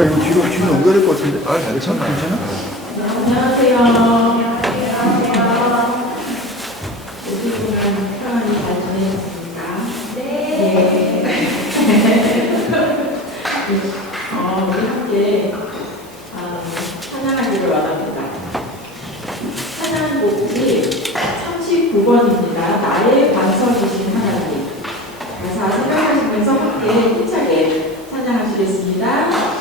이거 뒤로 옮겨야 될 것 같은데? 아, 괜찮아. 괜찮아? 안녕하세요. 우리 분은 평안히 잘 지내셨습니까? 네. 우리 함께 찬양하기를 원합니다. 찬양곡이 39번입니다. 나의 반석이신 하나님. 가사 생각하시면서 함께 힘차게 찬양하시겠습니다.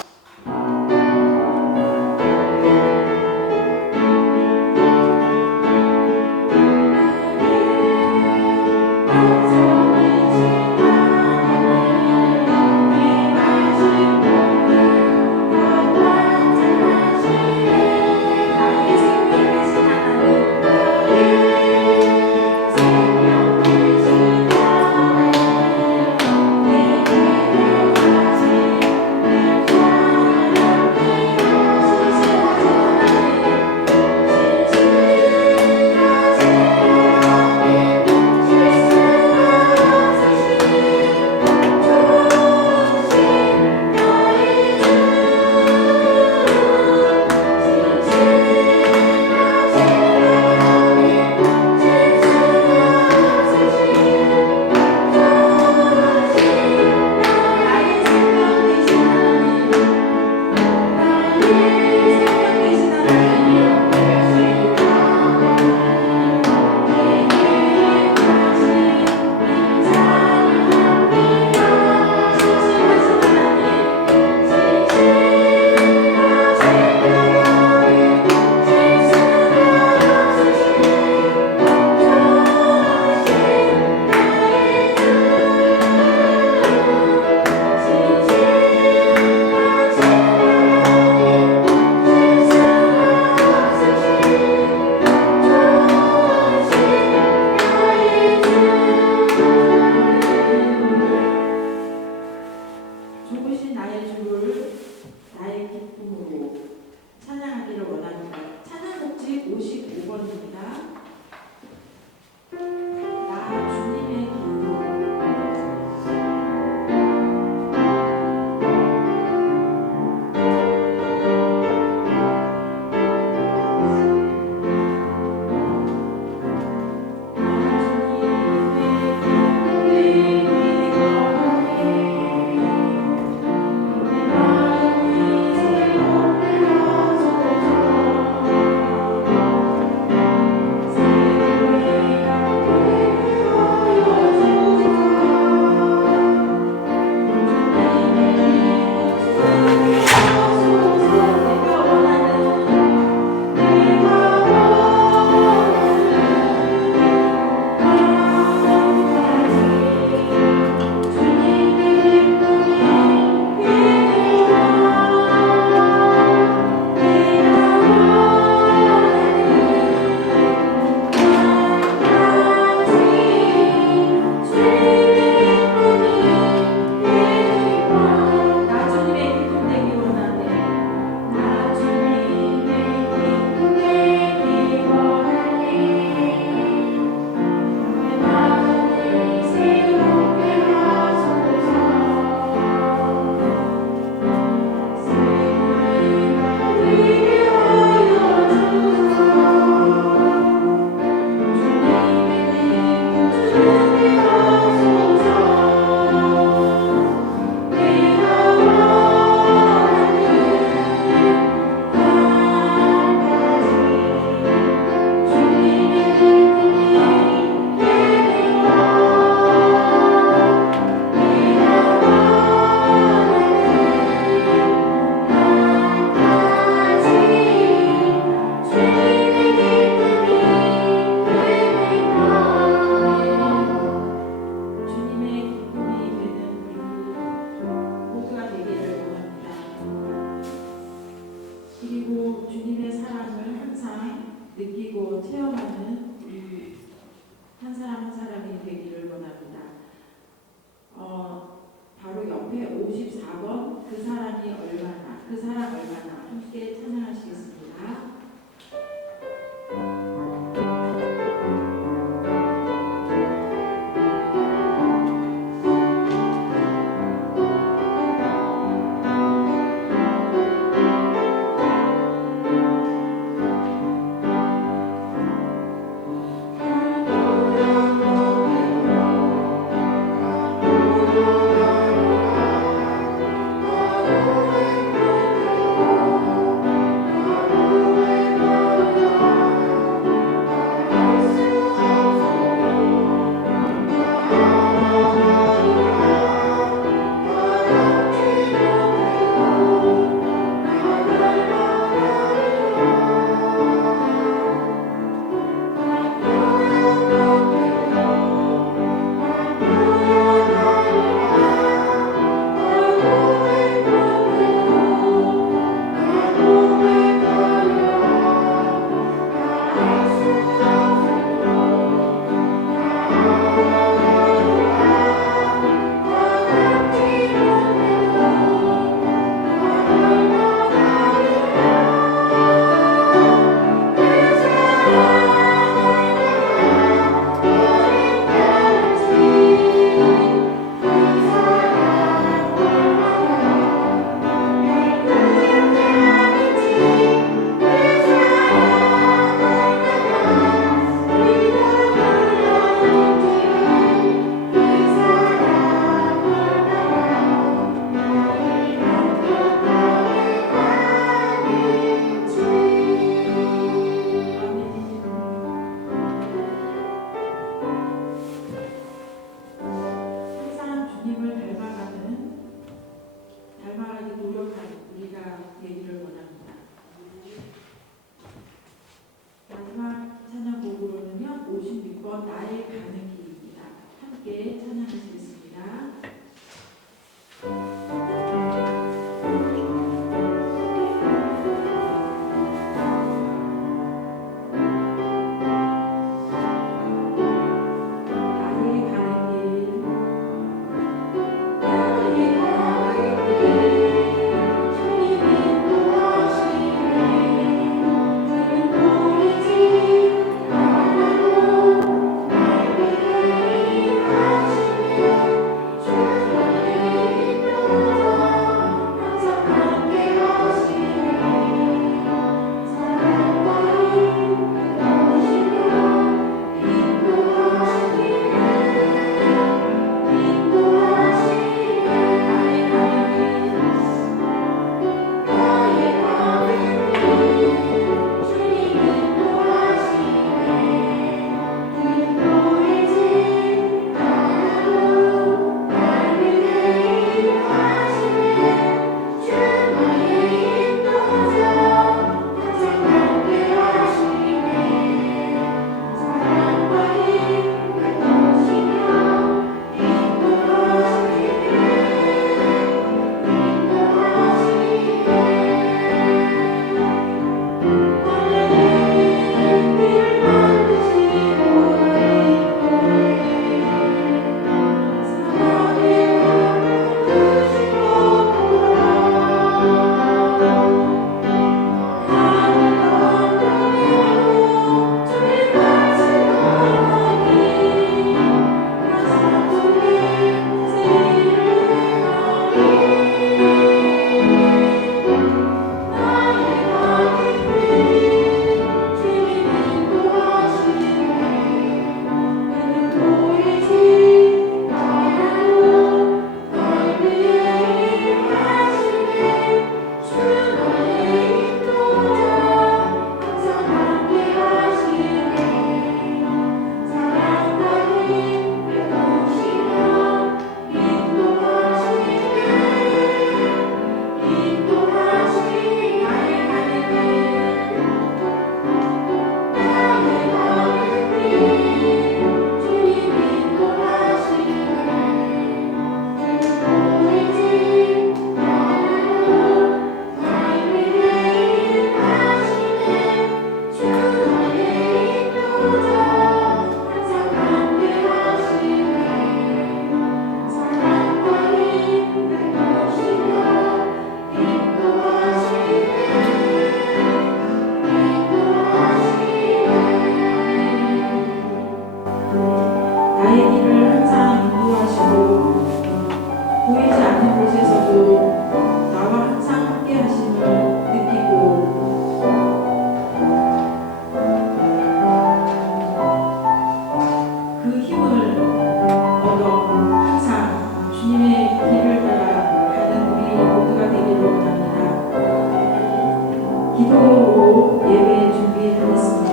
얻어 항상 주님의 길을 따라 가는 우리 모두가 되기를 원합니다. 기도로 예배 준비하겠습니다.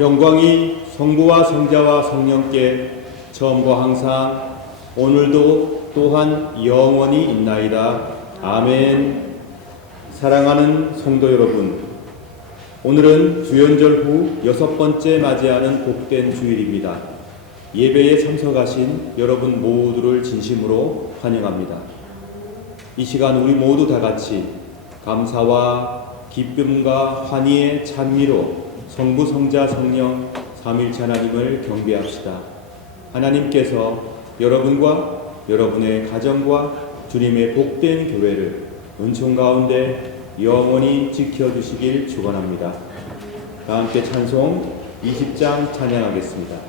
영광이 성부와 성자와 성령께 처음과 항상 오늘도 또한 영원히 있나이다. 아멘. 사랑하는 성도 여러분, 오늘은 주연절 후 6번째 맞이하는 복된 주일입니다. 예배에 참석하신 여러분 모두를 진심으로 환영합니다. 이 시간 우리 모두 다 같이 감사와 기쁨과 환희의 찬미로 성부, 성자, 성령 삼일체 하나님을 경배합시다. 하나님께서 여러분과 여러분의 가정과 주님의 복된 교회를 은총 가운데 영원히 지켜주시길 축원합니다. 다 함께 찬송 20장 찬양하겠습니다.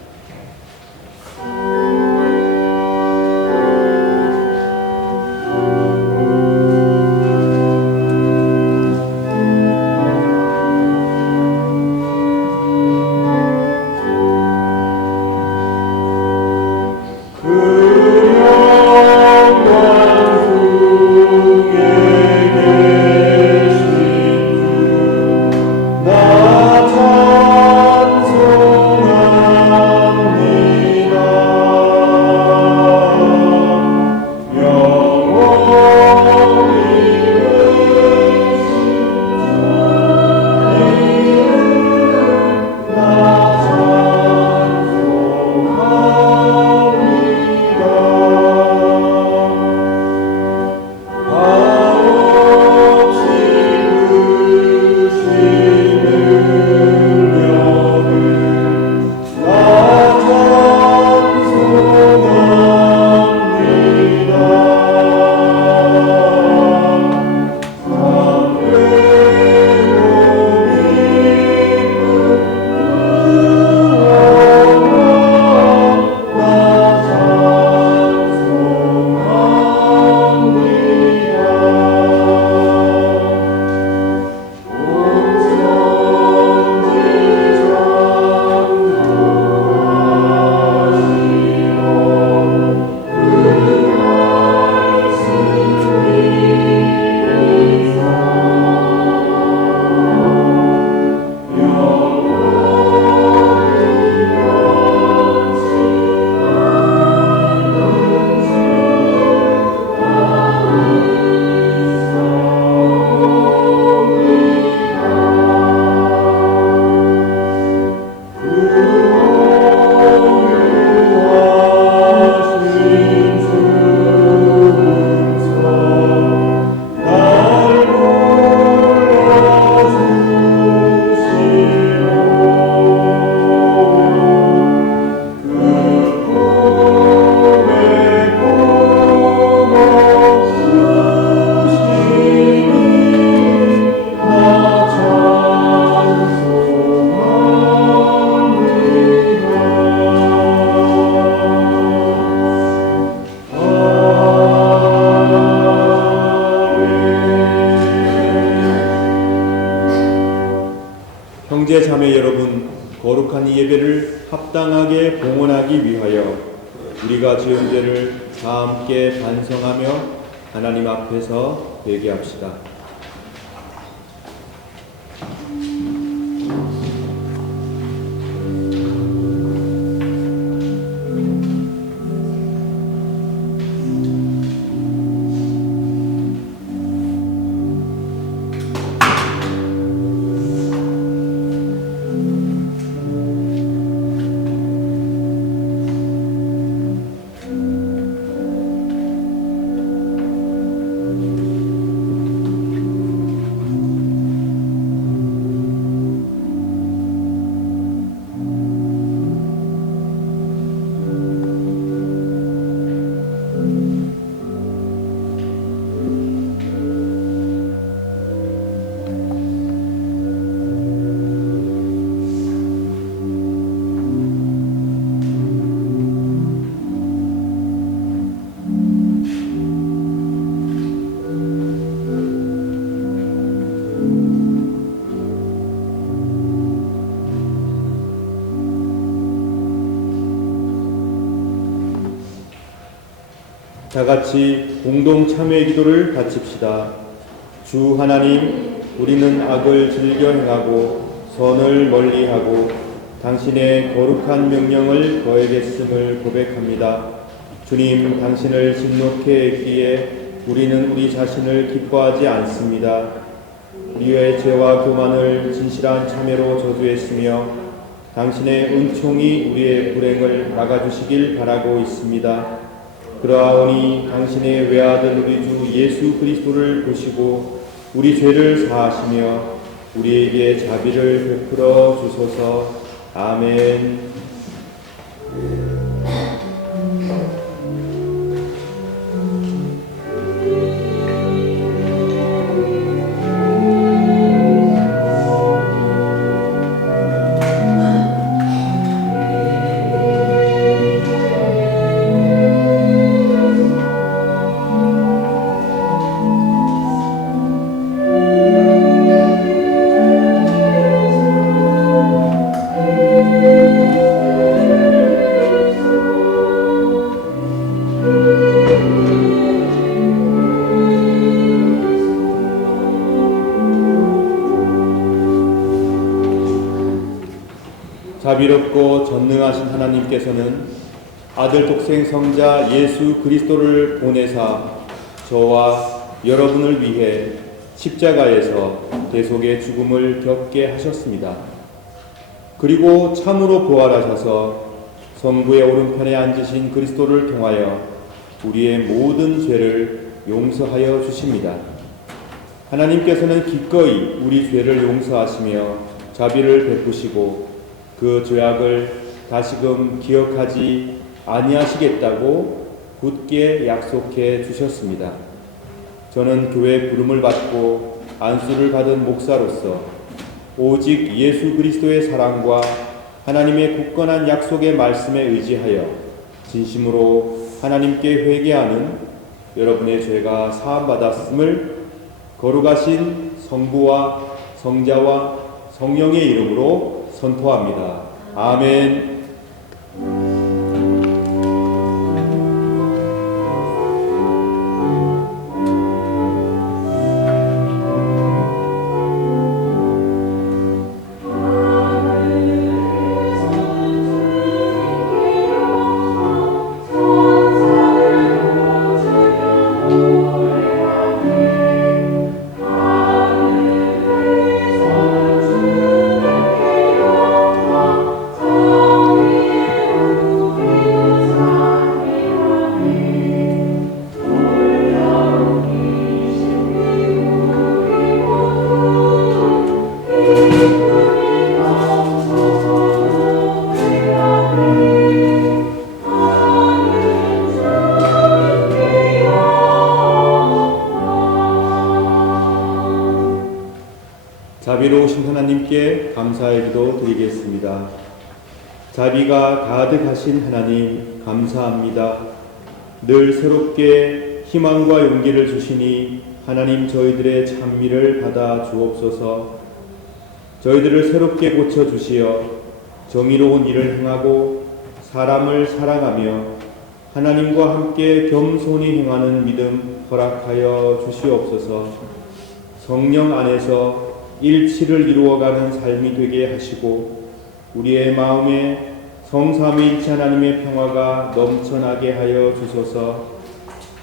형제 자매 여러분, 거룩한 이 예배를 합당하게 봉헌하기 위하여 우리가 지은 죄를 다 함께 반성하며 하나님 앞에서 회개합시다. 다 같이 공동 참회 기도를 바칩시다. 주 하나님, 우리는 악을 즐겨 행하고 선을 멀리하고 당신의 거룩한 명령을 거역했음을 고백합니다. 주님, 당신을 진노케 했기에 우리는 우리 자신을 기뻐하지 않습니다. 우리의 죄와 교만을 진실한 참회로 저주했으며 당신의 은총이 우리의 불행을 막아주시길 바라고 있습니다. 그러하오니 당신의 외아들 우리 주 예수 그리스도를 보시고 우리 죄를 사하시며 우리에게 자비를 베풀어 주소서. 아멘. 자비롭고 전능하신 하나님께서는 아들 독생 성자 예수 그리스도를 보내사 저와 여러분을 위해 십자가에서 대속의 죽음을 겪게 하셨습니다. 그리고 참으로 부활하셔서 성부의 오른편에 앉으신 그리스도를 통하여 우리의 모든 죄를 용서하여 주십니다. 하나님께서는 기꺼이 우리 죄를 용서하시며 자비를 베푸시고 그 죄악을 다시금 기억하지 아니하시겠다고 굳게 약속해 주셨습니다. 저는 교회 부름을 받고 안수를 받은 목사로서 오직 예수 그리스도의 사랑과 하나님의 굳건한 약속의 말씀에 의지하여 진심으로 하나님께 회개하는 여러분의 죄가 사함받았음을 거룩하신 성부와 성자와 성령의 이름으로 선포합니다. 아멘. 자비로우신 하나님께 감사의 기도 드리겠습니다. 자비가 가득하신 하나님 감사합니다. 늘 새롭게 희망과 용기를 주시니 하나님 저희들의 찬미를 받아 주옵소서. 저희들을 새롭게 고쳐주시어 정의로운 일을 행하고 사람을 사랑하며 하나님과 함께 겸손히 행하는 믿음 허락하여 주시옵소서. 성령 안에서 일치를 이루어가는 삶이 되게 하시고 우리의 마음에 성삼위일체 하나님의 평화가 넘쳐나게 하여 주소서.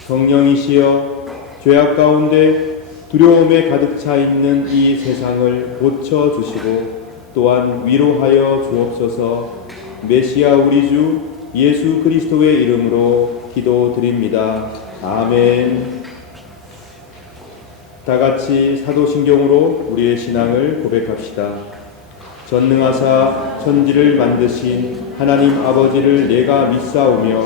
성령이시여 죄악 가운데 두려움에 가득 차 있는 이 세상을 고쳐주시고 또한 위로하여 주옵소서. 메시아 우리 주 예수 그리스도의 이름으로 기도드립니다. 아멘. 다같이 사도신경으로 우리의 신앙을 고백합시다. 전능하사 천지를 만드신 하나님 아버지를 내가 믿사오며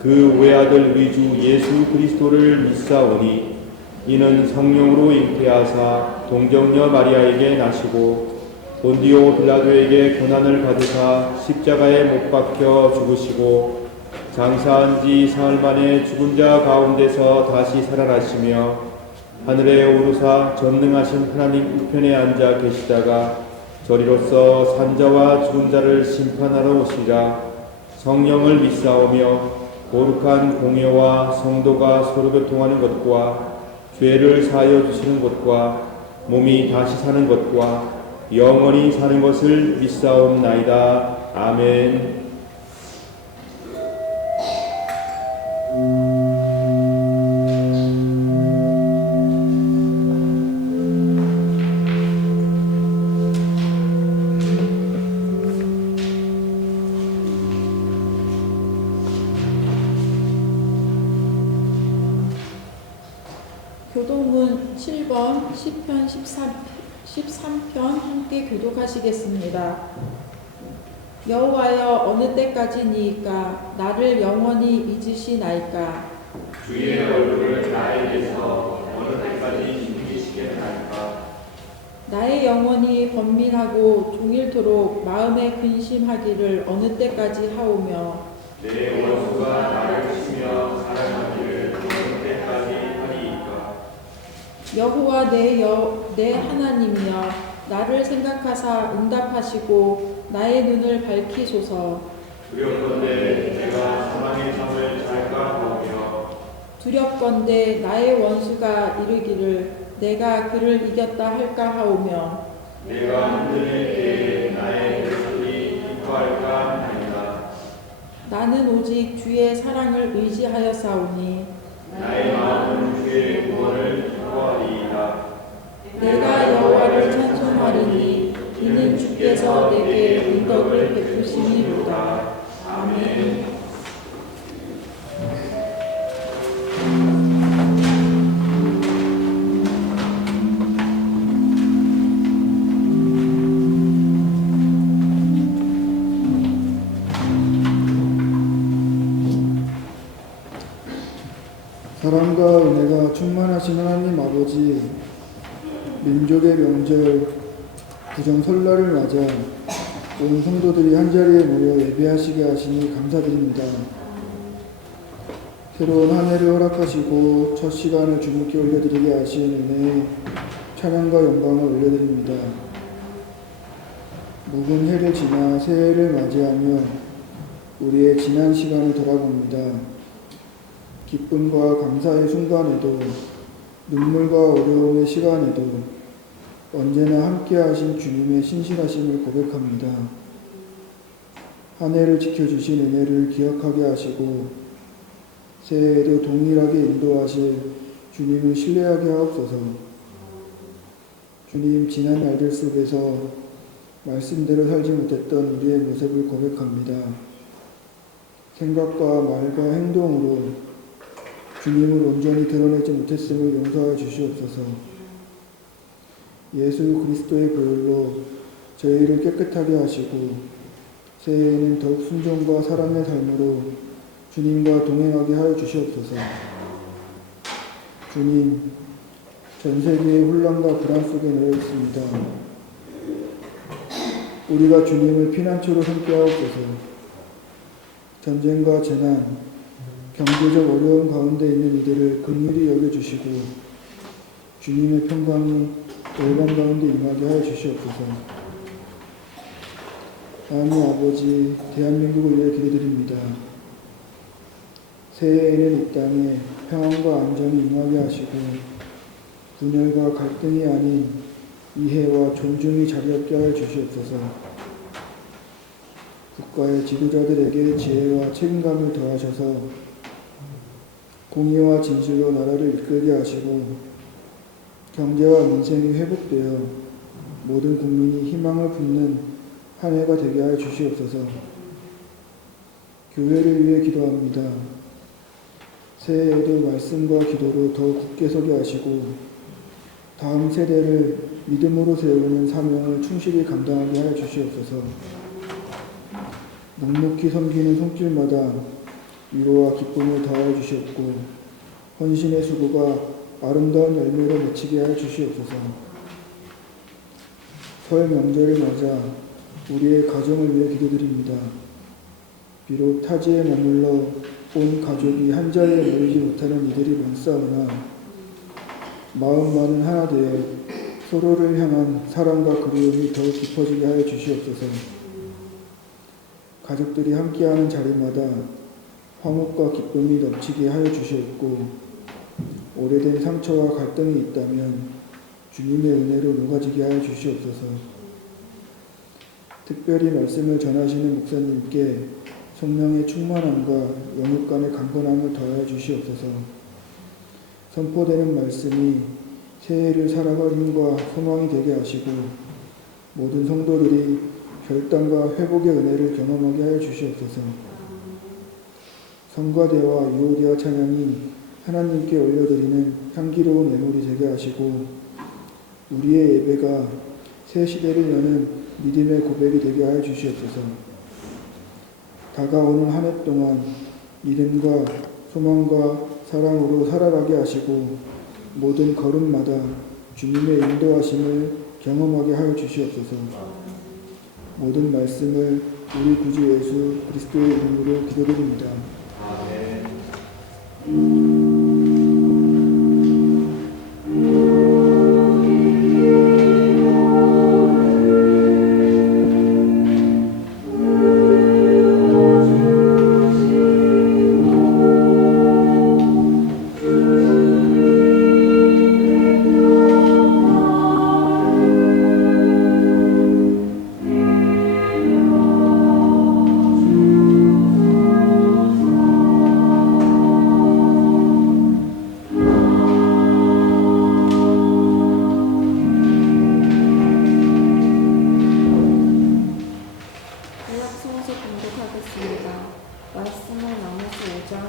그 외아들 우리 주 예수 그리스도를 믿사오니 이는 성령으로 잉태하사 동정녀 마리아에게 나시고 본디오 빌라도에게 고난을 받으사 십자가에 못 박혀 죽으시고 장사한 지 사흘 만에 죽은 자 가운데서 다시 살아나시며 하늘에 오르사 전능하신 하나님 우편에 앉아 계시다가 저리로서 산자와 죽은 자를 심판하러 오시리라. 성령을 믿사오며 거룩한 공예와 성도가 서로 교통하는 것과 죄를 사하여 주시는 것과 몸이 다시 사는 것과 영원히 사는 것을 믿사옵나이다. 아멘. 교독은 7번 시편 13편 함께 교독하시겠습니다. 여호와여 어느 때까지니이까 나를 영원히 잊으시나이까. 주의 얼굴을 나에게서 어느 때까지 숨기시겠나이까. 나의 영혼이 번민하고 종일토록 마음에 근심하기를 어느 때까지 하오며 내 원수가 나를 치며 사랑하기를 어느 때까지 하리이까. 여호와 내 하나님이여 나를 생각하사 응답하시고 나의 눈을 밝히소서. 두렵건대 내가 사망의 잠을 잘까 하오며 두렵건대 나의 원수가 이르기를 내가 그를 이겼다 할까 하오며 내가 흔들릴 때에 나의 녀석이 기뻐하리이까. 기뻐할까 하니라. 나는 오직 주의 사랑을 의지하여 싸우니 나의 마음은 주의 구원을 기뻐하리이다. 내가 여호와를 찬송하리니 이는 주께서 내게 은덕을 베푸시니로다. 아멘. 사랑과 은혜가 충만하신 하나님 아버지, 민족의 명절 구정 설날을 맞아 온 성도들이 한자리에 모여 예배하시게 하시니 감사드립니다. 새로운 한 해를 허락하시고 첫 시간을 주님께 올려드리게 하신 은혜에 찬양과 영광을 올려드립니다. 묵은 해를 지나 새해를 맞이하며 우리의 지난 시간을 돌아봅니다. 기쁨과 감사의 순간에도 눈물과 어려움의 시간에도 언제나 함께하신 주님의 신실하심을 고백합니다. 한 해를 지켜주신 은혜를 기억하게 하시고 새해에도 동일하게 인도하실 주님을 신뢰하게 하옵소서. 주님, 지난 날들 속에서 말씀대로 살지 못했던 우리의 모습을 고백합니다. 생각과 말과 행동으로 주님을 온전히 드러내지 못했음을 용서하여 주시옵소서. 예수 그리스도의 보혈로 저희를 깨끗하게 하시고 새해에는 더욱 순종과 사랑의 삶으로 주님과 동행하게 하여 주시옵소서. 주님, 전 세계의 혼란과 불안 속에 놓여 있습니다. 우리가 주님을 피난처로 삼게 하옵소서. 전쟁과 재난, 경제적 어려움 가운데 있는 이들을 긍휼히 여겨주시고 주님의 평강이 열방 가운데 임하게 하여 주시옵소서. 하나님 아버지, 대한민국을 위해 기도드립니다. 새해에는 이 땅에 평안과 안정이 임하게 하시고 분열과 갈등이 아닌 이해와 존중이 자리잡게 하여 주시옵소서. 국가의 지도자들에게 지혜와 책임감을 더하셔서 공의와 진실로 나라를 이끌게 하시고 경제와 민생이 회복되어 모든 국민이 희망을 품는 한 해가 되게 하여 주시옵소서. 교회를 위해 기도합니다. 새해에도 말씀과 기도로 더욱 굳게 서게 하시고 다음 세대를 믿음으로 세우는 사명을 충실히 감당하게 하여 주시옵소서. 묵묵히 섬기는 손길마다 위로와 기쁨을 더하여 주시옵고 헌신의 수고가 아름다운 열매로 맺히게 하여 주시옵소서. 설 명절을 맞아 우리의 가정을 위해 기도드립니다. 비록 타지에 머물러 온 가족이 한자리에 모이지 못하는 이들이 많사오나 마음만은 하나 되어 서로를 향한 사랑과 그리움이 더욱 깊어지게 하여 주시옵소서. 가족들이 함께하는 자리마다 화목과 기쁨이 넘치게 하여 주시옵고 오래된 상처와 갈등이 있다면 주님의 은혜로 녹아지게 하여 주시옵소서. 특별히 말씀을 전하시는 목사님께 성령의 충만함과 영육간의 강건함을 더하여 주시옵소서. 선포되는 말씀이 새해를 살아갈 힘과 소망이 되게 하시고 모든 성도들이 결단과 회복의 은혜를 경험하게 하여 주시옵소서. 성가대와 유오디아 찬양이 하나님께 올려드리는 향기로운 예물이 되게 하시고 우리의 예배가 새 시대를 여는 믿음의 고백이 되게 하여 주시옵소서. 다가오는 한 해 동안 믿음과 소망과 사랑으로 살아가게 하시고 모든 걸음마다 주님의 인도하심을 경험하게 하여 주시옵소서. 모든 말씀을 우리 구주 예수 그리스도의 이름으로 기도드립니다.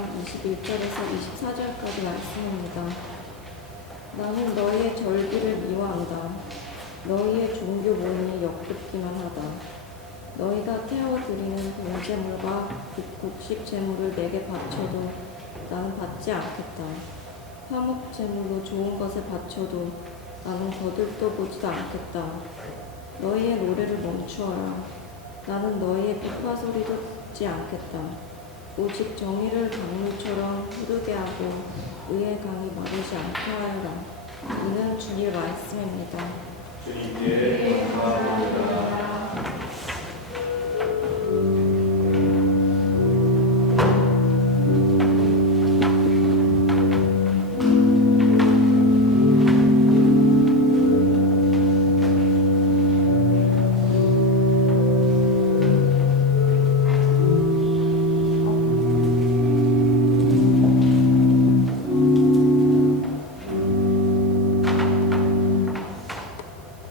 21절에서 24절까지 말씀입니다. 나는 너희의 절기를 미워한다. 너희의 종교 모임이 역겹기만 하다. 너희가 태워드리는 번제물과 곡식 제물을 내게 바쳐도 나는 받지 않겠다. 화목 제물로 좋은 것을 바쳐도 나는 거들떠 보지도 않겠다. 너희의 노래를 멈추어라. 나는 너희의 비파 소리도 듣지 않겠다. 오직 정의를 강물처럼 흐르게 하고 의의 강이 마르지 않게 하여라. 이는 주의 말씀입니다. 주님께 감사합니다.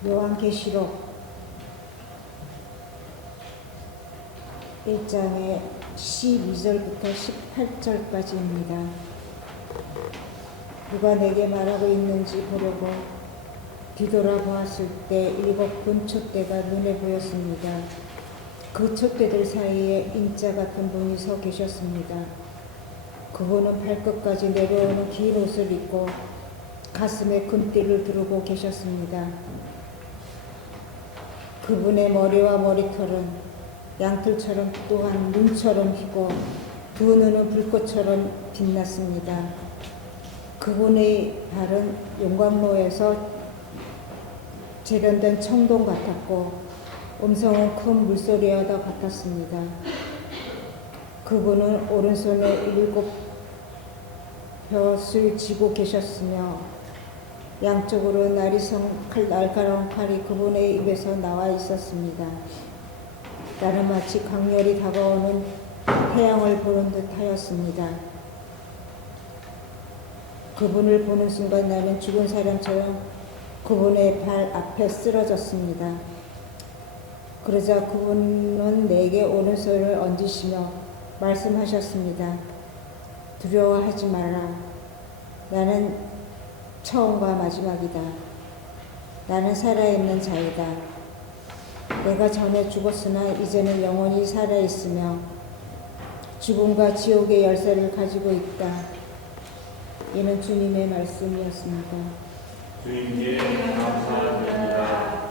요한계시록 1장의 12절부터 18절까지입니다. 누가 내게 말하고 있는지 보려고 뒤돌아보았을 때 7 촛대가 눈에 보였습니다. 그 촛대들 사이에 인자 같은 분이 서 계셨습니다. 그분은 발끝까지 내려오는 긴 옷을 입고 가슴에 금띠를 두르고 계셨습니다. 그분의 머리와 머리털은 양털처럼 또한 눈처럼 희고 두 눈은 불꽃처럼 빛났습니다. 그분의 발은 용광로에서 재련된 청동 같았고 음성은 큰 물소리와 같았습니다. 그분은 오른손에 7 벼슬 쥐고 계셨으며 양쪽으로 날카로운 칼이 그분의 입에서 나와 있었습니다. 나는 마치 강렬히 다가오는 태양을 보는 듯 하였습니다. 그분을 보는 순간 나는 죽은 사람처럼 그분의 발 앞에 쓰러졌습니다. 그러자 그분은 내게 오른손을 얹으시며 말씀하셨습니다. 두려워하지 말라. 나는 처음과 마지막이다. 나는 살아있는 자이다. 내가 전에 죽었으나 이제는 영원히 살아있으며 죽음과 지옥의 열쇠를 가지고 있다. 이는 주님의 말씀이었습니다. 주님께 감사드립니다.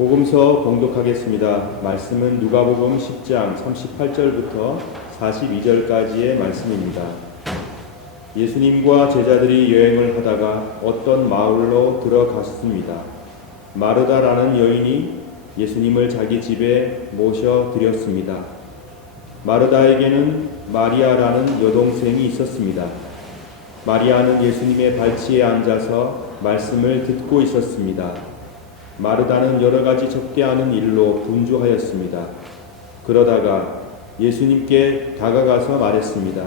복음서 봉독하겠습니다. 말씀은 누가복음 10장 38절부터 42절까지의 말씀입니다. 예수님과 제자들이 여행을 하다가 어떤 마을로 들어갔습니다. 마르다라는 여인이 예수님을 자기 집에 모셔드렸습니다. 마르다에게는 마리아라는 여동생이 있었습니다. 마리아는 예수님의 발치에 앉아서 말씀을 듣고 있었습니다. 마르다는 여러 가지 접대하는 일로 분주하였습니다. 그러다가 예수님께 다가가서 말했습니다.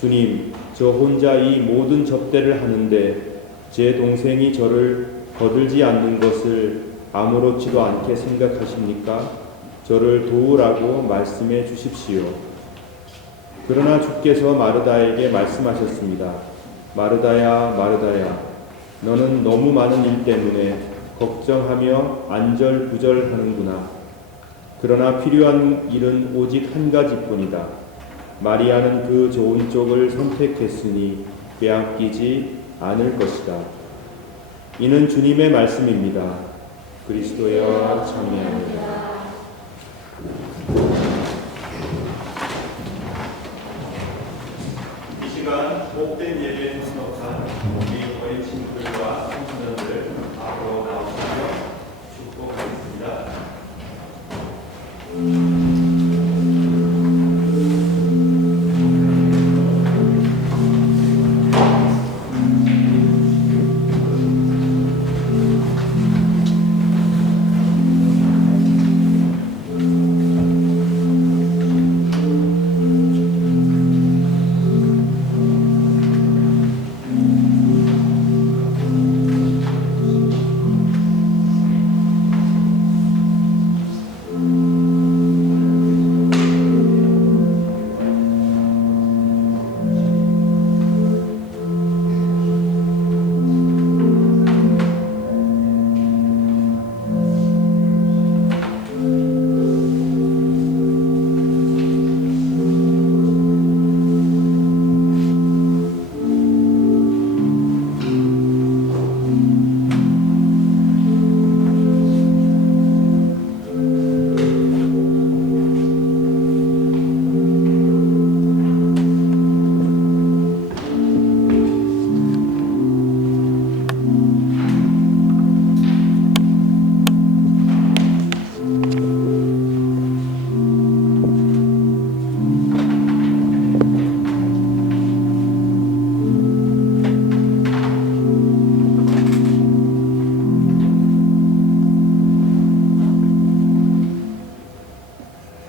주님, 저 혼자 이 모든 접대를 하는데 제 동생이 저를 거들지 않는 것을 아무렇지도 않게 생각하십니까? 저를 도우라고 말씀해 주십시오. 그러나 주께서 마르다에게 말씀하셨습니다. 마르다야, 마르다야, 너는 너무 많은 일 때문에 걱정하며 안절부절하는구나. 그러나 필요한 일은 오직 한 가지뿐이다. 마리아는 그 좋은 쪽을 선택했으니 빼앗기지 않을 것이다. 이는 주님의 말씀입니다. 그리스도여 참여합니다. 이 시간 복된 예배에 참석한 우리 어린 친구들과 청소년들 앞으로 나오시며 축복하겠습니다.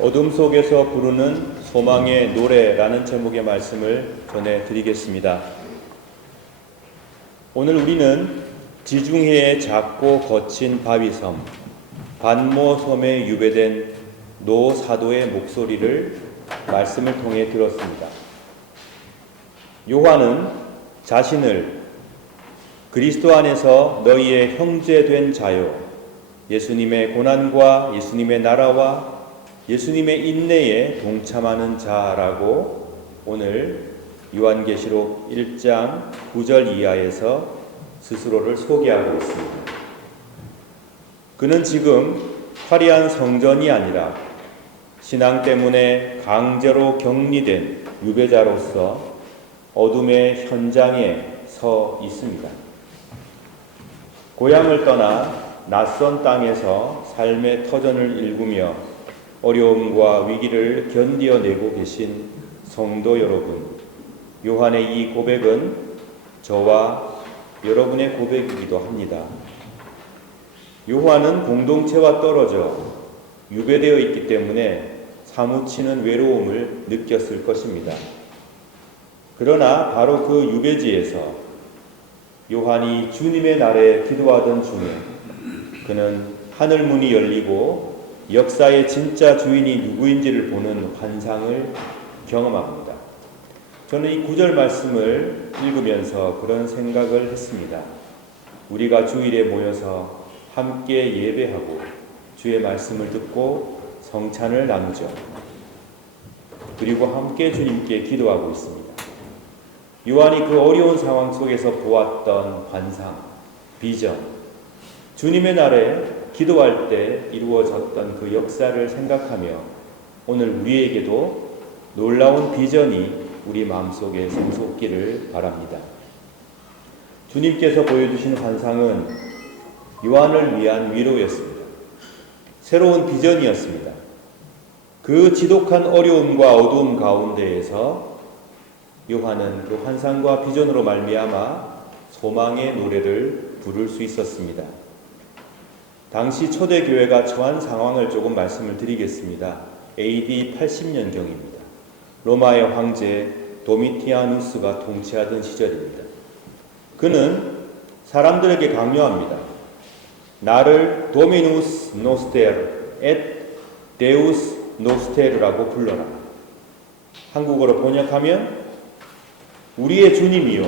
어둠 속에서 부르는 소망의 노래라는 제목의 말씀을 전해드리겠습니다. 오늘 우리는 지중해의 작고 거친 바위섬 반모섬에 유배된 노 사도의 목소리를 말씀을 통해 들었습니다. 요한은 자신을 그리스도 안에서 너희의 형제된 자요, 예수님의 고난과 예수님의 나라와 예수님의 인내에 동참하는 자라고 오늘 요한계시록 1장 9절 이하에서 스스로를 소개하고 있습니다. 그는 지금 화려한 성전이 아니라 신앙 때문에 강제로 격리된 유배자로서 어둠의 현장에 서 있습니다. 고향을 떠나 낯선 땅에서 삶의 터전을 일구며 어려움과 위기를 견디어내고 계신 성도 여러분, 요한의 이 고백은 저와 여러분의 고백이기도 합니다. 요한은 공동체와 떨어져 유배되어 있기 때문에 사무치는 외로움을 느꼈을 것입니다. 그러나 바로 그 유배지에서 요한이 주님의 날에 기도하던 중에 그는 하늘 문이 열리고 역사의 진짜 주인이 누구인지를 보는 환상을 경험합니다. 저는 이 9절 말씀을 읽으면서 그런 생각을 했습니다. 우리가 주일에 모여서 함께 예배하고 주의 말씀을 듣고 성찬을 나누죠. 그리고 함께 주님께 기도하고 있습니다. 요한이 그 어려운 상황 속에서 보았던 환상, 비전, 주님의 날에 기도할 때 이루어졌던 그 역사를 생각하며 오늘 우리에게도 놀라운 비전이 우리 마음속에 샘솟기를 바랍니다. 주님께서 보여주신 환상은 요한을 위한 위로였습니다. 새로운 비전이었습니다. 그 지독한 어려움과 어두움 가운데에서 요한은 그 환상과 비전으로 말미암아 소망의 노래를 부를 수 있었습니다. 당시 초대교회가 처한 상황을 조금 말씀을 드리겠습니다. AD 80년경입니다. 로마의 황제 도미티아누스가 통치하던 시절입니다. 그는 사람들에게 강요합니다. 나를 도미누스 노스테르 et 데우스 노스테르라고 불러라. 한국어로 번역하면 우리의 주님이요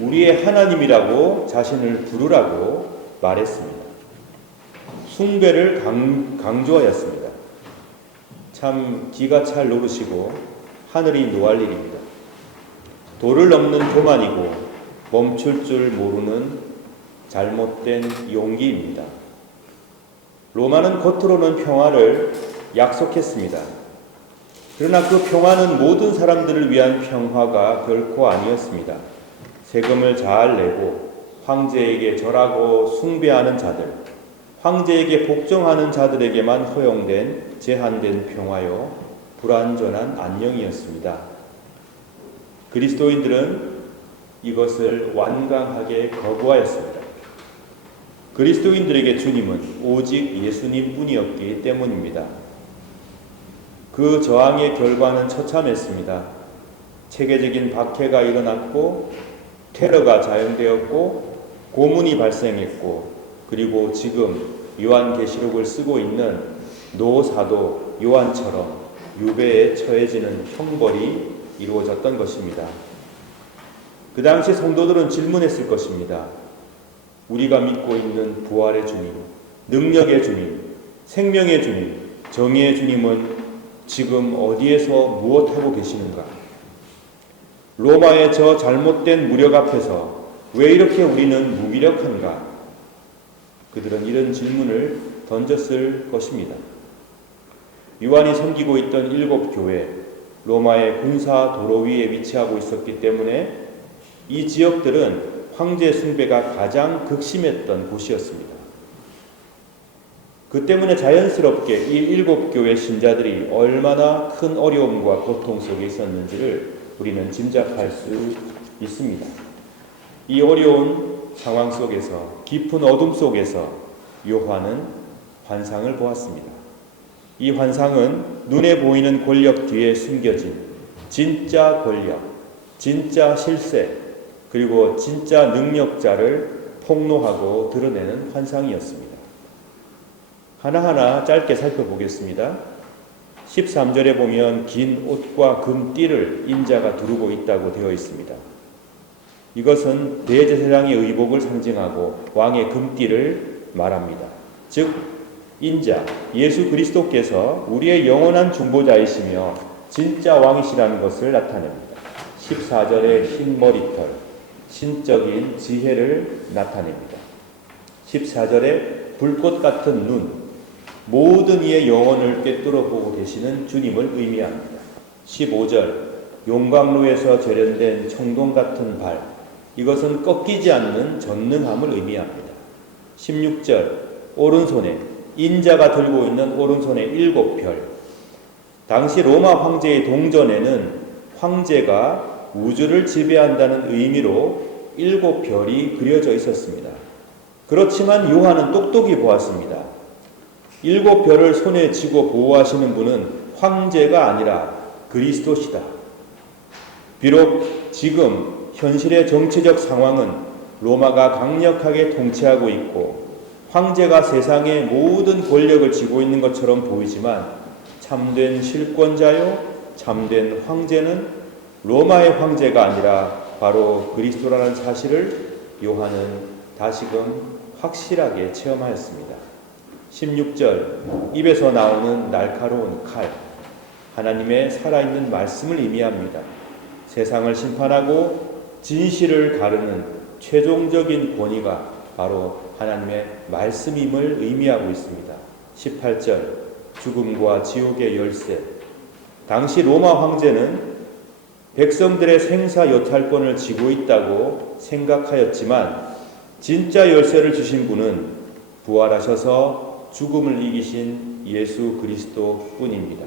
우리의 하나님이라고 자신을 부르라고 말했습니다. 숭배를 강조하였습니다. 참 기가 찰 노릇이고 하늘이 노할 일입니다. 도를 넘는 교만이고 멈출 줄 모르는 잘못된 용기입니다. 로마는 겉으로는 평화를 약속했습니다. 그러나 그 평화는 모든 사람들을 위한 평화가 결코 아니었습니다. 세금을 잘 내고 황제에게 절하고 숭배하는 자들, 황제에게 복종하는 자들에게만 허용된 제한된 평화요, 불완전한 안녕이었습니다. 그리스도인들은 이것을 완강하게 거부하였습니다. 그리스도인들에게 주님은 오직 예수님 뿐이었기 때문입니다. 그 저항의 결과는 처참했습니다. 체계적인 박해가 일어났고 테러가 자행되었고 고문이 발생했고, 그리고 지금 요한계시록을 쓰고 있는 노사도 요한처럼 유배에 처해지는 형벌이 이루어졌던 것입니다. 그 당시 성도들은 질문했을 것입니다. 우리가 믿고 있는 부활의 주님, 능력의 주님, 생명의 주님, 정의의 주님은 지금 어디에서 무엇하고 계시는가? 로마의 저 잘못된 무력 앞에서 왜 이렇게 우리는 무기력한가? 그들은 이런 질문을 던졌을 것입니다. 요한이 섬기고 있던 7교회, 로마의 군사 도로 위에 위치하고 있었기 때문에 이 지역들은 황제 숭배가 가장 극심했던 곳이었습니다. 그 때문에 자연스럽게 이 7교회 신자들이 얼마나 큰 어려움과 고통 속에 있었는지를 우리는 짐작할 수 있습니다. 이 어려운 상황 속에서, 깊은 어둠 속에서 요한은 환상을 보았습니다. 이 환상은 눈에 보이는 권력 뒤에 숨겨진 진짜 권력, 진짜 실세, 그리고 진짜 능력자를 폭로하고 드러내는 환상이었습니다. 하나하나 짧게 살펴보겠습니다. 13절에 보면 긴 옷과 금띠를 인자가 두르고 있다고 되어 있습니다. 이것은 대제사장의 의복을 상징하고 왕의 금띠를 말합니다. 즉 인자 예수 그리스도께서 우리의 영원한 중보자이시며 진짜 왕이시라는 것을 나타냅니다. 14절의 흰 머리털, 신적인 지혜를 나타냅니다. 14절에 불꽃 같은 눈, 모든 이의 영혼을 꿰뚫어 보고 계시는 주님을 의미합니다. 15절 용광로에서 재련된 청동 같은 발, 이것은 꺾이지 않는 전능함을 의미합니다. 16절 오른손에 인자가 들고 있는 오른손에 7별, 당시 로마 황제의 동전에는 황제가 우주를 지배한다는 의미로 7별이 그려져 있었습니다. 그렇지만 요한은 똑똑히 보았습니다. 7별을 손에 쥐고 보호하시는 분은 황제가 아니라 그리스도시다. 비록 지금 현실의 정치적 상황은 로마가 강력하게 통치하고 있고 황제가 세상의 모든 권력을 쥐고 있는 것처럼 보이지만 참된 실권자요, 참된 황제는 로마의 황제가 아니라 바로 그리스도라는 사실을 요한은 다시금 확실하게 체험하였습니다. 16절 입에서 나오는 날카로운 칼, 하나님의 살아있는 말씀을 의미합니다. 세상을 심판하고 진실을 가르는 최종적인 권위가 바로 하나님의 말씀임을 의미하고 있습니다. 18절 죽음과 지옥의 열쇠, 당시 로마 황제는 백성들의 생사 여탈권을 쥐고 있다고 생각하였지만 진짜 열쇠를 주신 분은 부활하셔서 죽음을 이기신 예수 그리스도 뿐입니다.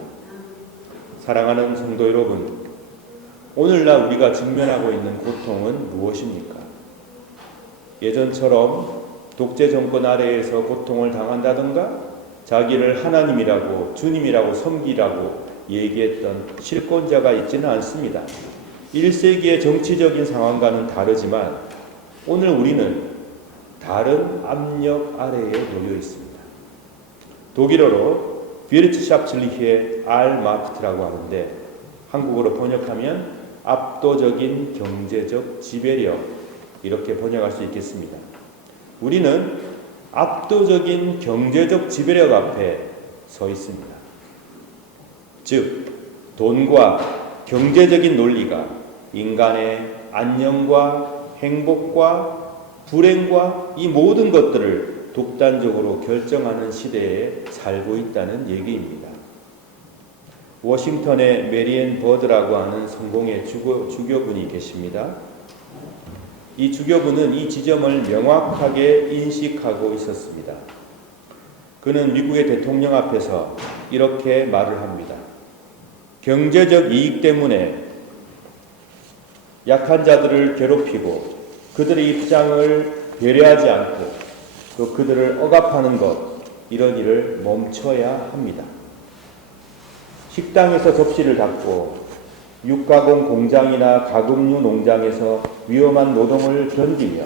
사랑하는 성도 여러분, 오늘날 우리가 직면하고 있는 고통은 무엇입니까? 예전처럼 독재 정권 아래에서 고통을 당한다던가 자기를 하나님이라고 주님이라고 섬기라고 얘기했던 실권자가 있지는 않습니다. 1세기의 정치적인 상황과는 다르지만 오늘 우리는 다른 압력 아래에 놓여 있습니다. 독일어로 비르츠샤프트리히에 알마크트라고 하는데 한국어로 번역하면 압도적인 경제적 지배력, 이렇게 번역할 수 있겠습니다. 우리는 압도적인 경제적 지배력 앞에 서 있습니다. 즉 돈과 경제적인 논리가 인간의 안녕과 행복과 불행과 이 모든 것들을 독단적으로 결정하는 시대에 살고 있다는 얘기입니다. 워싱턴의 메리앤 버드라고 하는 성공의 주교분이 계십니다. 이 주교분은 이 지점을 명확하게 인식하고 있었습니다. 그는 미국의 대통령 앞에서 이렇게 말을 합니다. 경제적 이익 때문에 약한 자들을 괴롭히고 그들의 입장을 배려하지 않고 또 그들을 억압하는 것, 이런 일을 멈춰야 합니다. 식당에서 접시를 닦고 육가공 공장이나 가금류 농장에서 위험한 노동을 견디며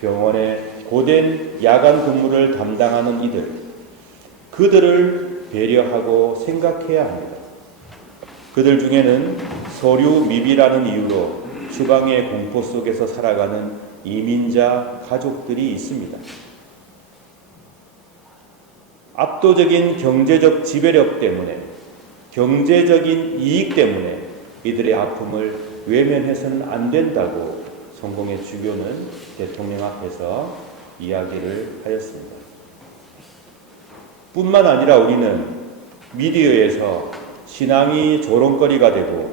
병원에 고된 야간 근무를 담당하는 이들, 그들을 배려하고 생각해야 합니다. 그들 중에는 서류 미비라는 이유로 추방의 공포 속에서 살아가는 이민자 가족들이 있습니다. 압도적인 경제적 지배력 때문에, 경제적인 이익 때문에 이들의 아픔을 외면해서는 안 된다고 성공의 주교는 대통령 앞에서 이야기를 하였습니다. 뿐만 아니라 우리는 미디어에서 신앙이 조롱거리가 되고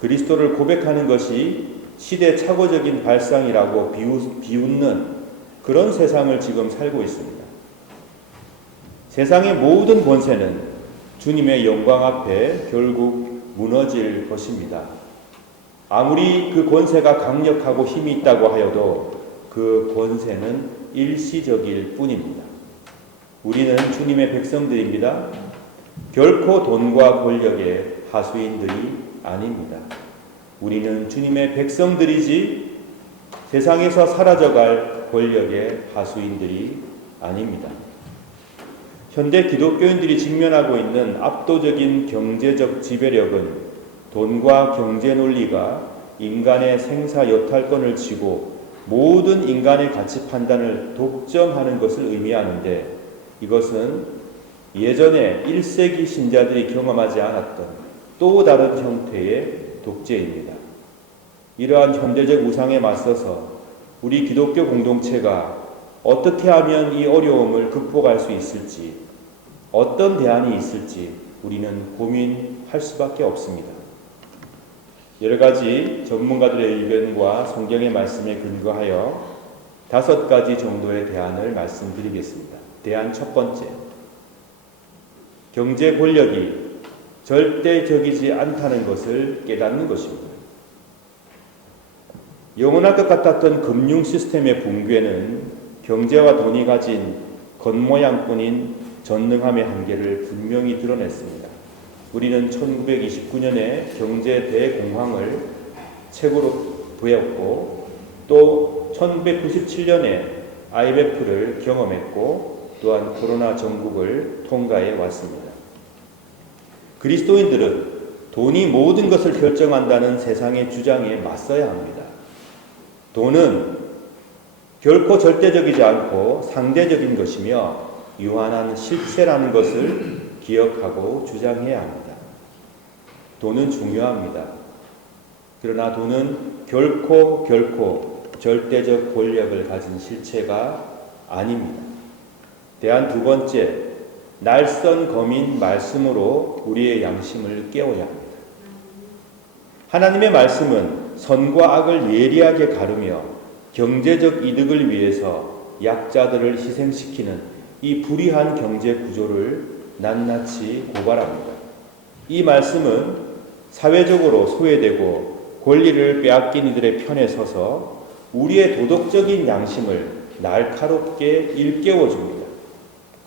그리스도를 고백하는 것이 시대착오적인 발상이라고 비웃는 그런 세상을 지금 살고 있습니다. 세상의 모든 권세는 주님의 영광 앞에 결국 무너질 것입니다. 아무리 그 권세가 강력하고 힘이 있다고 하여도 그 권세는 일시적일 뿐입니다. 우리는 주님의 백성들입니다. 결코 돈과 권력의 하수인들이 아닙니다. 우리는 주님의 백성들이지 세상에서 사라져갈 권력의 하수인들이 아닙니다. 현대 기독교인들이 직면하고 있는 압도적인 경제적 지배력은 돈과 경제 논리가 인간의 생사 여탈권을 쥐고 모든 인간의 가치 판단을 독점하는 것을 의미하는데, 이것은 예전에 1세기 신자들이 경험하지 않았던 또 다른 형태의 독재입니다. 이러한 현대적 우상에 맞서서 우리 기독교 공동체가 어떻게 하면 이 어려움을 극복할 수 있을지, 어떤 대안이 있을지 우리는 고민할 수밖에 없습니다. 여러 가지 전문가들의 의견과 성경의 말씀에 근거하여 5가지 정도의 대안을 말씀드리겠습니다. 대안 첫 번째, 경제 권력이 절대적이지 않다는 것을 깨닫는 것입니다. 영원할 것 같았던 금융 시스템의 붕괴는 경제와 돈이 가진 겉모양뿐인 전능함의 한계를 분명히 드러냈습니다. 우리는 1929년에 경제 대공황을 책으로 배웠고, 또 1997년에 IMF를 경험했고, 또한 코로나 전국을 통과해 왔습니다. 그리스도인들은 돈이 모든 것을 결정한다는 세상의 주장에 맞서야 합니다. 돈은 결코 절대적이지 않고 상대적인 것이며 유한한 실체라는 것을 기억하고 주장해야 합니다. 돈은 중요합니다. 그러나 돈은 결코 절대적 권력을 가진 실체가 아닙니다. 대안 두 번째, 날선 검인 말씀으로 우리의 양심을 깨워야 합니다. 하나님의 말씀은 선과 악을 예리하게 가르며 경제적 이득을 위해서 약자들을 희생시키는 이 불의한 경제 구조를 낱낱이 고발합니다. 이 말씀은 사회적으로 소외되고 권리를 빼앗긴 이들의 편에 서서 우리의 도덕적인 양심을 날카롭게 일깨워줍니다.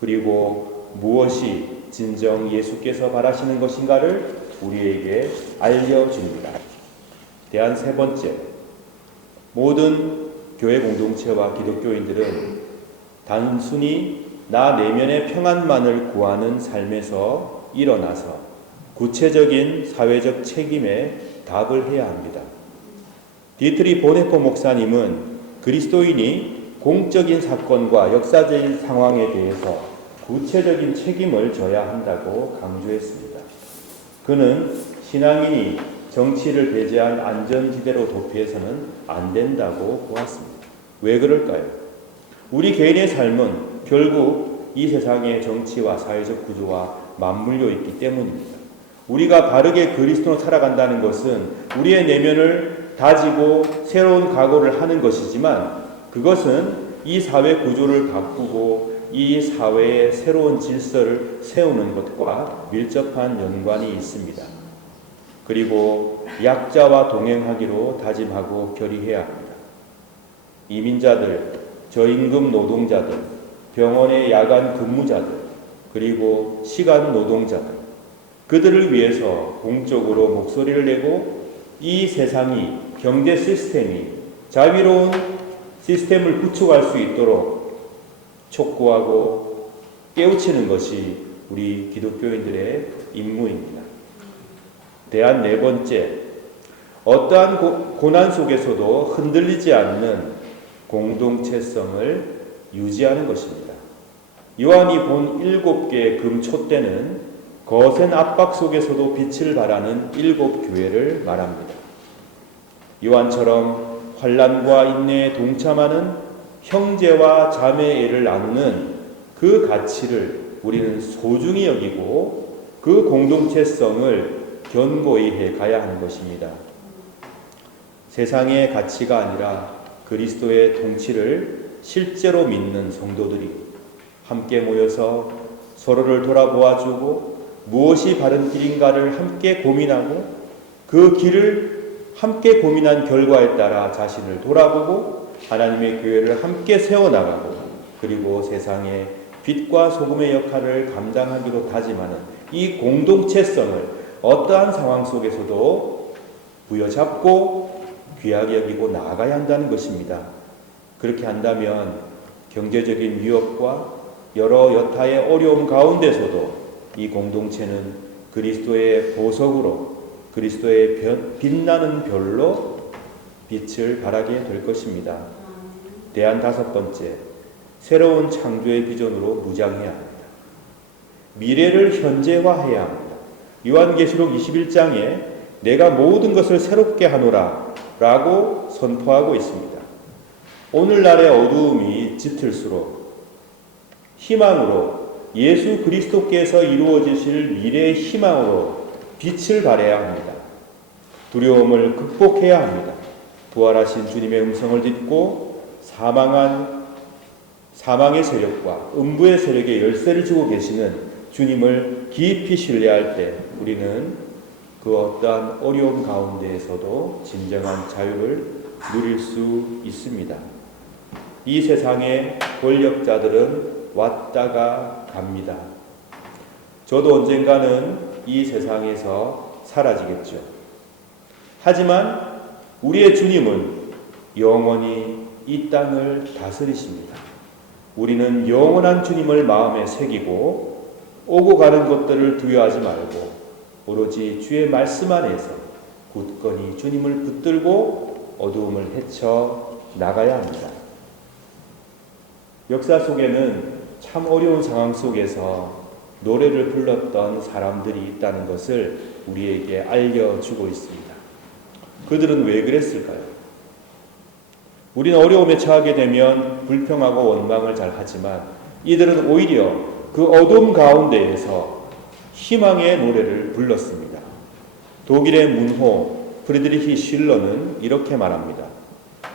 그리고 무엇이 진정 예수께서 바라시는 것인가를 우리에게 알려줍니다. 대안 세 번째, 모든 교회 공동체와 기독교인들은 단순히 나 내면의 평안만을 구하는 삶에서 일어나서 구체적인 사회적 책임에 답을 해야 합니다. 디트리 보네포 목사님은 그리스도인이 공적인 사건과 역사적인 상황에 대해서 구체적인 책임을 져야 한다고 강조했습니다. 그는 신앙인이 정치를 배제한 안전지대로 도피해서는 안 된다고 보았습니다. 왜 그럴까요? 우리 개인의 삶은 결국 이 세상의 정치와 사회적 구조와 맞물려 있기 때문입니다. 우리가 바르게 그리스도로 살아간다는 것은 우리의 내면을 다지고 새로운 각오를 하는 것이지만 그것은 이 사회 구조를 바꾸고 이 사회의 새로운 질서를 세우는 것과 밀접한 연관이 있습니다. 그리고 약자와 동행하기로 다짐하고 결의해야 합니다. 이민자들, 저임금 노동자들, 병원의 야간 근무자들, 그리고 시간 노동자들, 그들을 위해서 공적으로 목소리를 내고 이 세상이, 경제 시스템이 자유로운 시스템을 구축할 수 있도록 촉구하고 깨우치는 것이 우리 기독교인들의 임무입니다. 대안 네 번째, 어떠한 고난 속에서도 흔들리지 않는 공동체성을 유지하는 것입니다. 요한이 본 7개의 금촛대는 거센 압박 속에서도 빛을 발하는 7 교회를 말합니다. 요한처럼 환난과 인내에 동참하는 형제와 자매애를 나누는 그 가치를 우리는 소중히 여기고 그 공동체성을 견고히 해 가야 하는 것입니다. 세상의 가치가 아니라 그리스도의 통치를 실제로 믿는 성도들이 함께 모여서 서로를 돌아보아주고 무엇이 바른 길인가를 함께 고민하고 그 길을 함께 고민한 결과에 따라 자신을 돌아보고 하나님의 교회를 함께 세워나가고 그리고 세상의 빛과 소금의 역할을 감당하기로 다짐하는 이 공동체성을 어떠한 상황 속에서도 부여잡고 귀하게 여기고 나아가야 한다는 것입니다. 그렇게 한다면 경제적인 위협과 여러 여타의 어려움 가운데서도 이 공동체는 그리스도의 보석으로 그리스도의 빛나는 별로 빛을 발하게 될 것입니다. 대안 5번째, 새로운 창조의 비전으로 무장해야 합니다. 미래를 현재화해야 합니다. 요한계시록 21장에 내가 모든 것을 새롭게 하노라 라고 선포하고 있습니다. 오늘날의 어두움이 짙을수록 희망으로 예수 그리스도께서 이루어지실 미래의 희망으로 빛을 발해야 합니다. 두려움을 극복해야 합니다. 부활하신 주님의 음성을 듣고 사망의 세력과 음부의 세력에 열쇠를 주고 계시는 주님을 깊이 신뢰할 때 우리는 그 어떠한 어려움 가운데에서도 진정한 자유를 누릴 수 있습니다. 이 세상의 권력자들은 왔다가 갑니다. 저도 언젠가는 이 세상에서 사라지겠죠. 하지만 우리의 주님은 영원히 이 땅을 다스리십니다. 우리는 영원한 주님을 마음에 새기고 오고 가는 것들을 두려워하지 말고 오로지 주의 말씀 안에서 굳건히 주님을 붙들고 어두움을 헤쳐 나가야 합니다. 역사 속에는 참 어려운 상황 속에서 노래를 불렀던 사람들이 있다는 것을 우리에게 알려주고 있습니다. 그들은 왜 그랬을까요? 우리는 어려움에 처하게 되면 불평하고 원망을 잘 하지만 이들은 오히려 그 어둠 가운데에서 희망의 노래를 불렀습니다. 독일의 문호 프리드리히 실러는 이렇게 말합니다.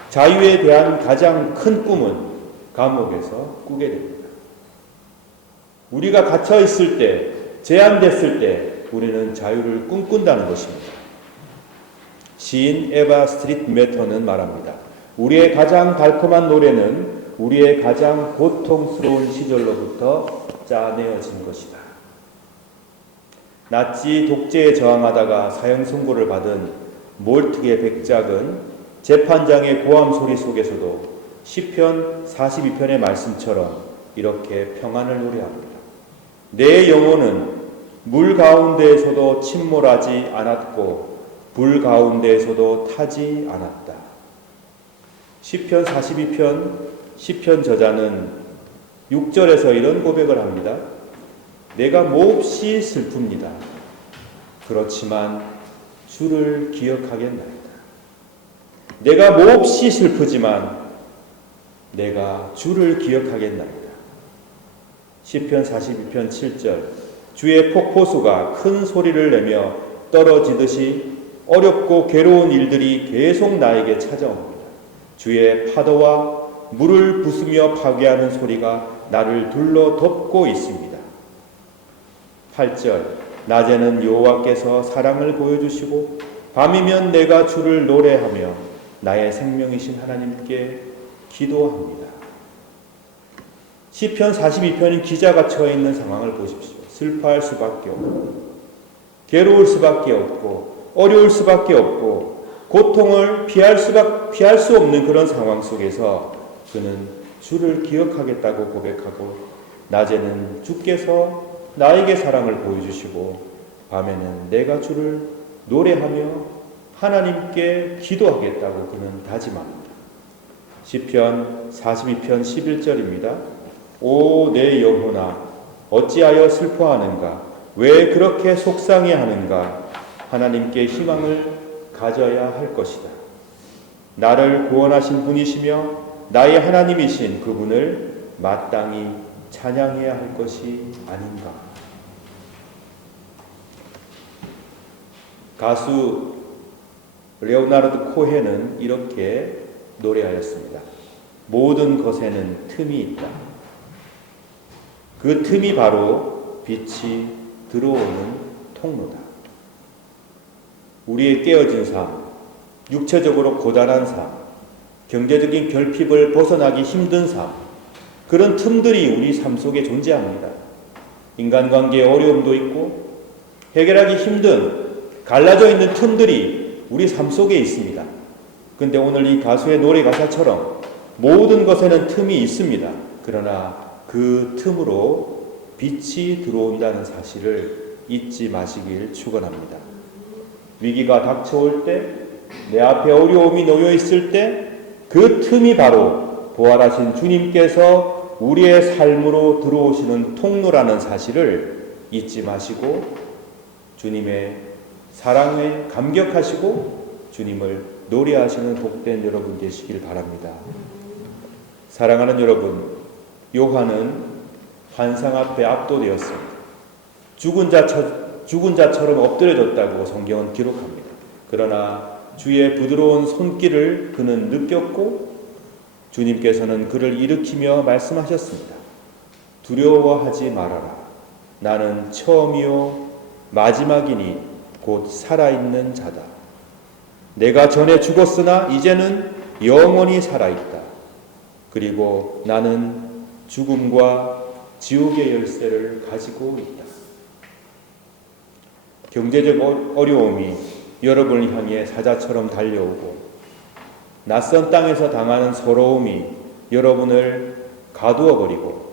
자유에 대한 가장 큰 꿈은 감옥에서 꾸게 됩니다. 우리가 갇혀 있을 때, 제한됐을 때 우리는 자유를 꿈꾼다는 것입니다. 시인 에바 스트릿 매터는 말합니다. 우리의 가장 달콤한 노래는 우리의 가장 고통스러운 시절로부터 짜내어진 것이다. 나치 독재에 저항하다가 사형 선고를 받은 몰트게 백작은 재판장의 고함 소리 속에서도 시편 42편의 말씀처럼 이렇게 평안을 노래합니다. 내 영혼은 물 가운데에서도 침몰하지 않았고 불 가운데에서도 타지 않았다. 시편 42편 시편 저자는 6절에서 이런 고백을 합니다. 내가 몹시 슬픕니다. 그렇지만 주를 기억하겠나이다. 내가 몹시 슬프지만 내가 주를 기억하겠나이다. 시편 42편 7절 주의 폭포수가 큰 소리를 내며 떨어지듯이 어렵고 괴로운 일들이 계속 나에게 찾아옵니다. 주의 파도와 물을 부수며 파괴하는 소리가 나를 둘러 덮고 있습니다. 8절 낮에는 여호와께서 사랑을 보여주시고 밤이면 내가 주를 노래하며 나의 생명이신 하나님께 기도합니다. 시편 42편인 기자가 처해 있는 상황을 보십시오. 슬퍼할 수밖에 없고 괴로울 수밖에 없고 어려울 수밖에 없고 고통을 피할 수 없는 그런 상황 속에서 그는 주를 기억하겠다고 고백하고 낮에는 주께서 나에게 사랑을 보여주시고 밤에는 내가 주를 노래하며 하나님께 기도하겠다고 그는 다짐합니다. 시편 42편 11절입니다. 오 내 영혼아 어찌하여 슬퍼하는가 왜 그렇게 속상해하는가 하나님께 희망을 가져야 할 것이다. 나를 구원하신 분이시며 나의 하나님이신 그분을 마땅히 찬양해야 할 것이 아닌가. 가수 레오나르도 코헨은 이렇게 노래하였습니다. 모든 것에는 틈이 있다. 그 틈이 바로 빛이 들어오는 통로다. 우리의 깨어진 삶, 육체적으로 고단한 삶, 경제적인 결핍을 벗어나기 힘든 삶, 그런 틈들이 우리 삶 속에 존재합니다. 인간관계에 어려움도 있고 해결하기 힘든 갈라져 있는 틈들이 우리 삶 속에 있습니다. 근데 오늘 이 가수의 노래 가사처럼 모든 것에는 틈이 있습니다. 그러나 그 틈으로 빛이 들어온다는 사실을 잊지 마시길 축원합니다. 위기가 닥쳐올 때, 내 앞에 어려움이 놓여 있을 때 그 틈이 바로 부활하신 주님께서 우리의 삶으로 들어오시는 통로라는 사실을 잊지 마시고 주님의 사랑에 감격하시고 주님을 노래하시는 복된 여러분 되시길 바랍니다. 사랑하는 여러분, 요한은 환상 앞에 압도되었습니다. 죽은 자처럼 엎드려졌다고 성경은 기록합니다. 그러나 주의 부드러운 손길을 그는 느꼈고 주님께서는 그를 일으키며 말씀하셨습니다. 두려워하지 말아라. 나는 처음이요 마지막이니 곧 살아있는 자다. 내가 전에 죽었으나 이제는 영원히 살아있다. 그리고 나는 죽음과 지옥의 열쇠를 가지고 있다. 경제적 어려움이 여러분을 향해 사자처럼 달려오고 낯선 땅에서 당하는 서러움이 여러분을 가두어버리고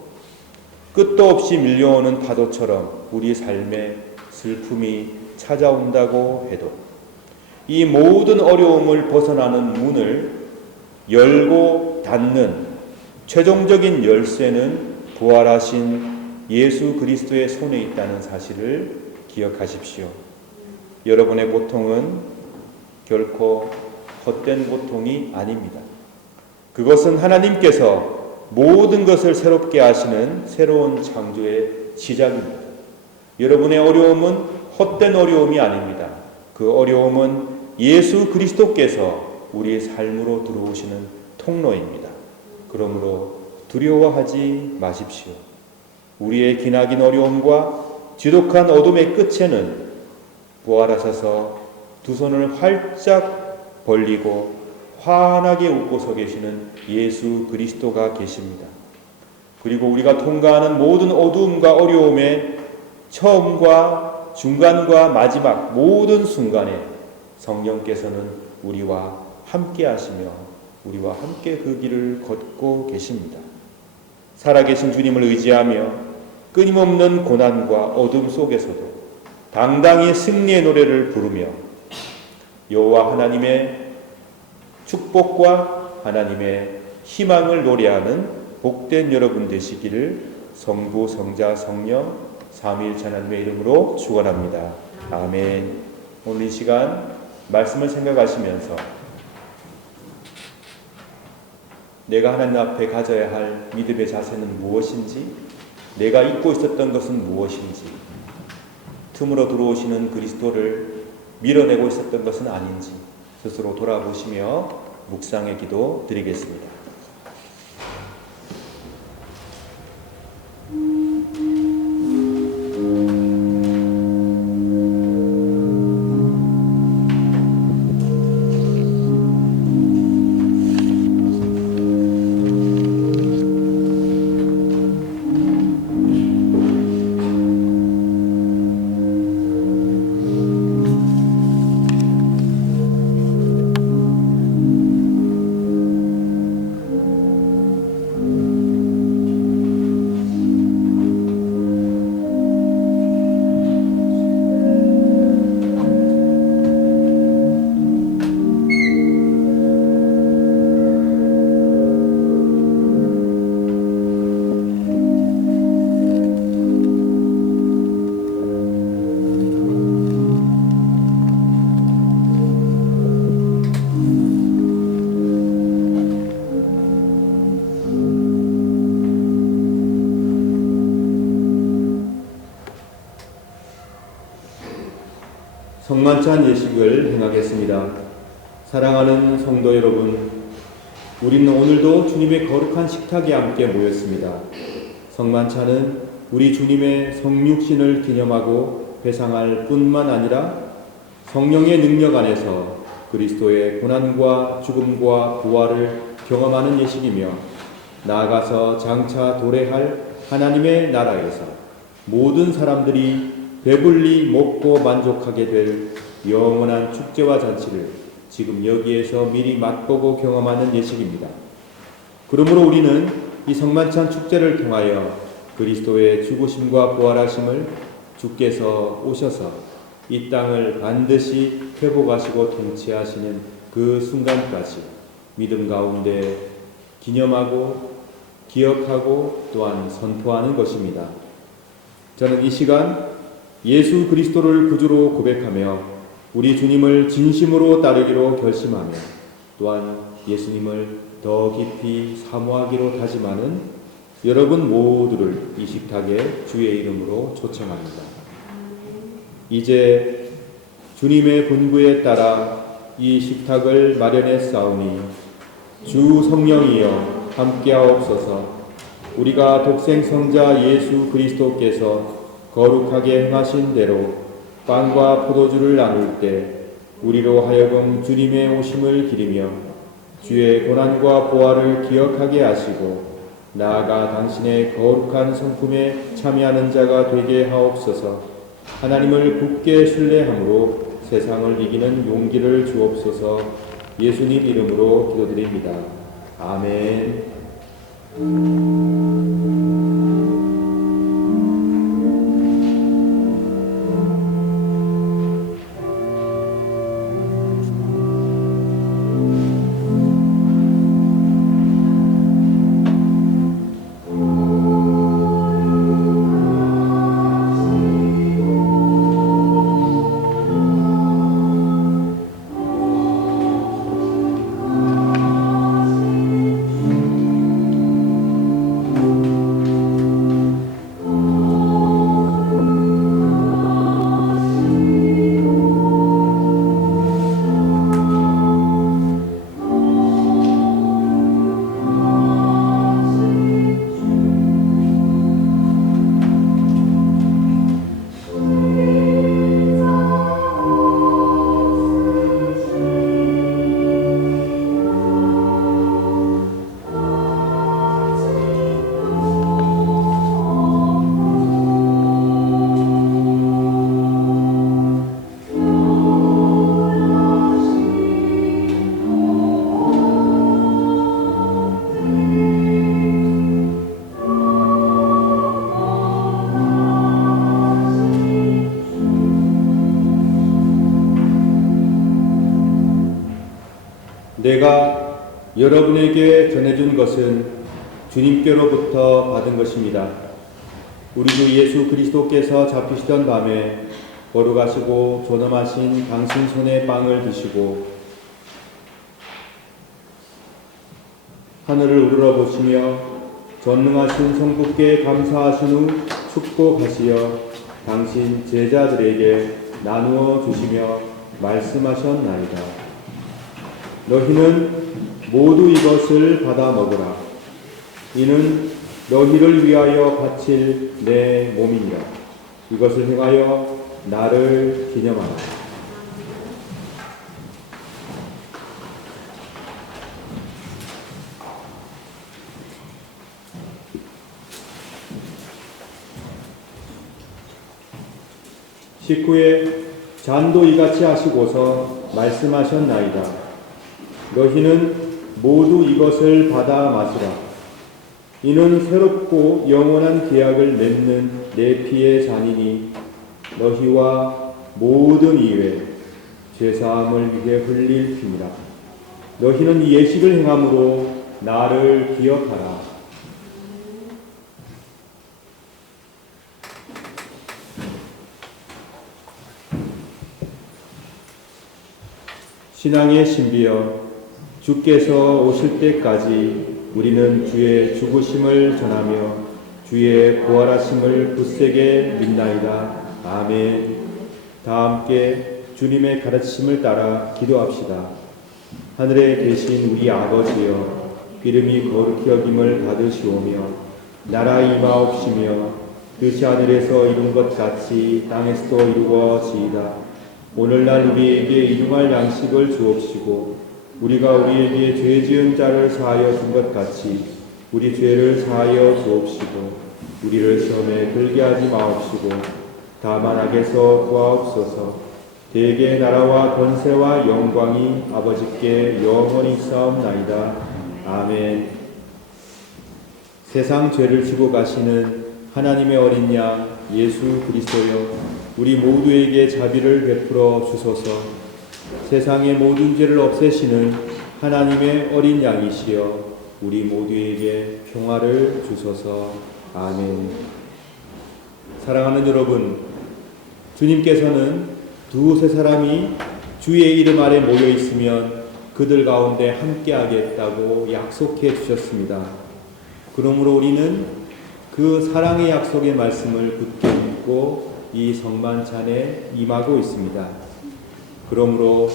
끝도 없이 밀려오는 파도처럼 우리 삶에 슬픔이 찾아온다고 해도 이 모든 어려움을 벗어나는 문을 열고 닫는 최종적인 열쇠는 부활하신 예수 그리스도의 손에 있다는 사실을 기억하십시오. 여러분의 고통은 결코 헛된 고통이 아닙니다. 그것은 하나님께서 모든 것을 새롭게 하시는 새로운 창조의 시작입니다. 여러분의 어려움은 헛된 어려움이 아닙니다. 그 어려움은 예수 그리스도께서 우리의 삶으로 들어오시는 통로입니다. 그러므로 두려워하지 마십시오. 우리의 기나긴 어려움과 지독한 어둠의 끝에는 부활하셔서 두 손을 활짝 벌리고 환하게 웃고 서 계시는 예수 그리스도가 계십니다. 그리고 우리가 통과하는 모든 어두움과 어려움의 처음과 중간과 마지막 모든 순간에 성령께서는 우리와 함께 하시며 우리와 함께 그 길을 걷고 계십니다. 살아계신 주님을 의지하며 끊임없는 고난과 어둠 속에서도 당당히 승리의 노래를 부르며 여호와 하나님의 축복과 하나님의 희망을 노래하는 복된 여러분 되시기를 성부, 성자, 성령, 삼위일체 하나님의 이름으로 축원합니다. 아멘. 오늘 이 시간 말씀을 생각하시면서 내가 하나님 앞에 가져야 할 믿음의 자세는 무엇인지, 내가 잊고 있었던 것은 무엇인지, 틈으로 들어오시는 그리스도를 밀어내고 있었던 것은 아닌지 스스로 돌아보시며 묵상의 기도 드리겠습니다. 성만찬 예식을 행하겠습니다. 사랑하는 성도 여러분, 우리는 오늘도 주님의 거룩한 식탁에 함께 모였습니다. 성만찬은 우리 주님의 성육신을 기념하고 회상할 뿐만 아니라 성령의 능력 안에서 그리스도의 고난과 죽음과 부활을 경험하는 예식이며, 나아가서 장차 도래할 하나님의 나라에서 모든 사람들이 배불리 먹고 만족하게 될 영원한 축제와 잔치를 지금 여기에서 미리 맛보고 경험하는 예식입니다. 그러므로 우리는 이 성만찬 축제를 통하여 그리스도의 죽으심과 부활하심을, 주께서 오셔서 이 땅을 반드시 회복하시고 통치하시는 그 순간까지 믿음 가운데 기념하고 기억하고 또한 선포하는 것입니다. 저는 이 시간 예수 그리스도를 구주로 고백하며 우리 주님을 진심으로 따르기로 결심하며 또한 예수님을 더 깊이 사모하기로 다짐하는 여러분 모두를 이 식탁에 주의 이름으로 초청합니다. 이제 주님의 분부에 따라 이 식탁을 마련했사오니 주 성령이여 함께하옵소서. 우리가 독생성자 예수 그리스도께서 거룩하게 행하신 대로 빵과 포도주를 나눌 때 우리로 하여금 주님의 오심을 기리며 주의 고난과 부활을 기억하게 하시고 나아가 당신의 거룩한 성품에 참여하는 자가 되게 하옵소서. 하나님을 굳게 신뢰함으로 세상을 이기는 용기를 주옵소서. 예수님 이름으로 기도드립니다. 아멘. 내가 여러분에게 전해준 것은 주님께로부터 받은 것입니다. 우리 주 예수 그리스도께서 잡히시던 밤에 거룩하시고 존엄하신 당신 손의 빵을 드시고 하늘을 우러러보시며 전능하신 성부께 감사하신 후 축복하시어 당신 제자들에게 나누어 주시며 말씀하셨나이다. 너희는 모두 이것을 받아 먹으라. 이는 너희를 위하여 바칠 내 몸이니라. 이것을 행하여 나를 기념하라. 식후에 잔도 이같이 하시고서 말씀하셨나이다. 너희는 모두 이것을 받아 마시라. 이는 새롭고 영원한 계약을 맺는 내 피의 잔이니 너희와 모든 이외 죄사함을 위해 흘릴 피니라. 너희는 이 예식을 행함으로 나를 기억하라. 신앙의 신비여, 주께서 오실 때까지 우리는 주의 죽으심을 전하며 주의 부활하심을 굳세게 믿나이다. 아멘. 다 함께 주님의 가르치심을 따라 기도합시다. 하늘에 계신 우리 아버지여, 이름이 거룩히 여김을 받으시오며 나라 임하옵시며 뜻이 하늘에서 이룬 것 같이 땅에서도 이루어지이다. 오늘날 우리에게 일용할 양식을 주옵시고 우리가 우리에게 죄 지은 자를 사하여 준 것 같이 우리 죄를 사하여 주옵시고 우리를 시험에 들게 하지 마옵시고 다만 악에서 구하옵소서. 대개 나라와 권세와 영광이 아버지께 영원히 있사옵나이다. 아멘. 세상 죄를 지고 가시는 하나님의 어린 양 예수 그리스도여, 우리 모두에게 자비를 베풀어 주소서. 세상의 모든 죄를 없애시는 하나님의 어린 양이시여, 우리 모두에게 평화를 주소서. 아멘. 사랑하는 여러분, 주님께서는 두세 사람이 주의 이름 아래 모여 있으면 그들 가운데 함께 하겠다고 약속해 주셨습니다. 그러므로 우리는 그 사랑의 약속의 말씀을 굳게 믿고 이 성만찬에 임하고 있습니다. 그러므로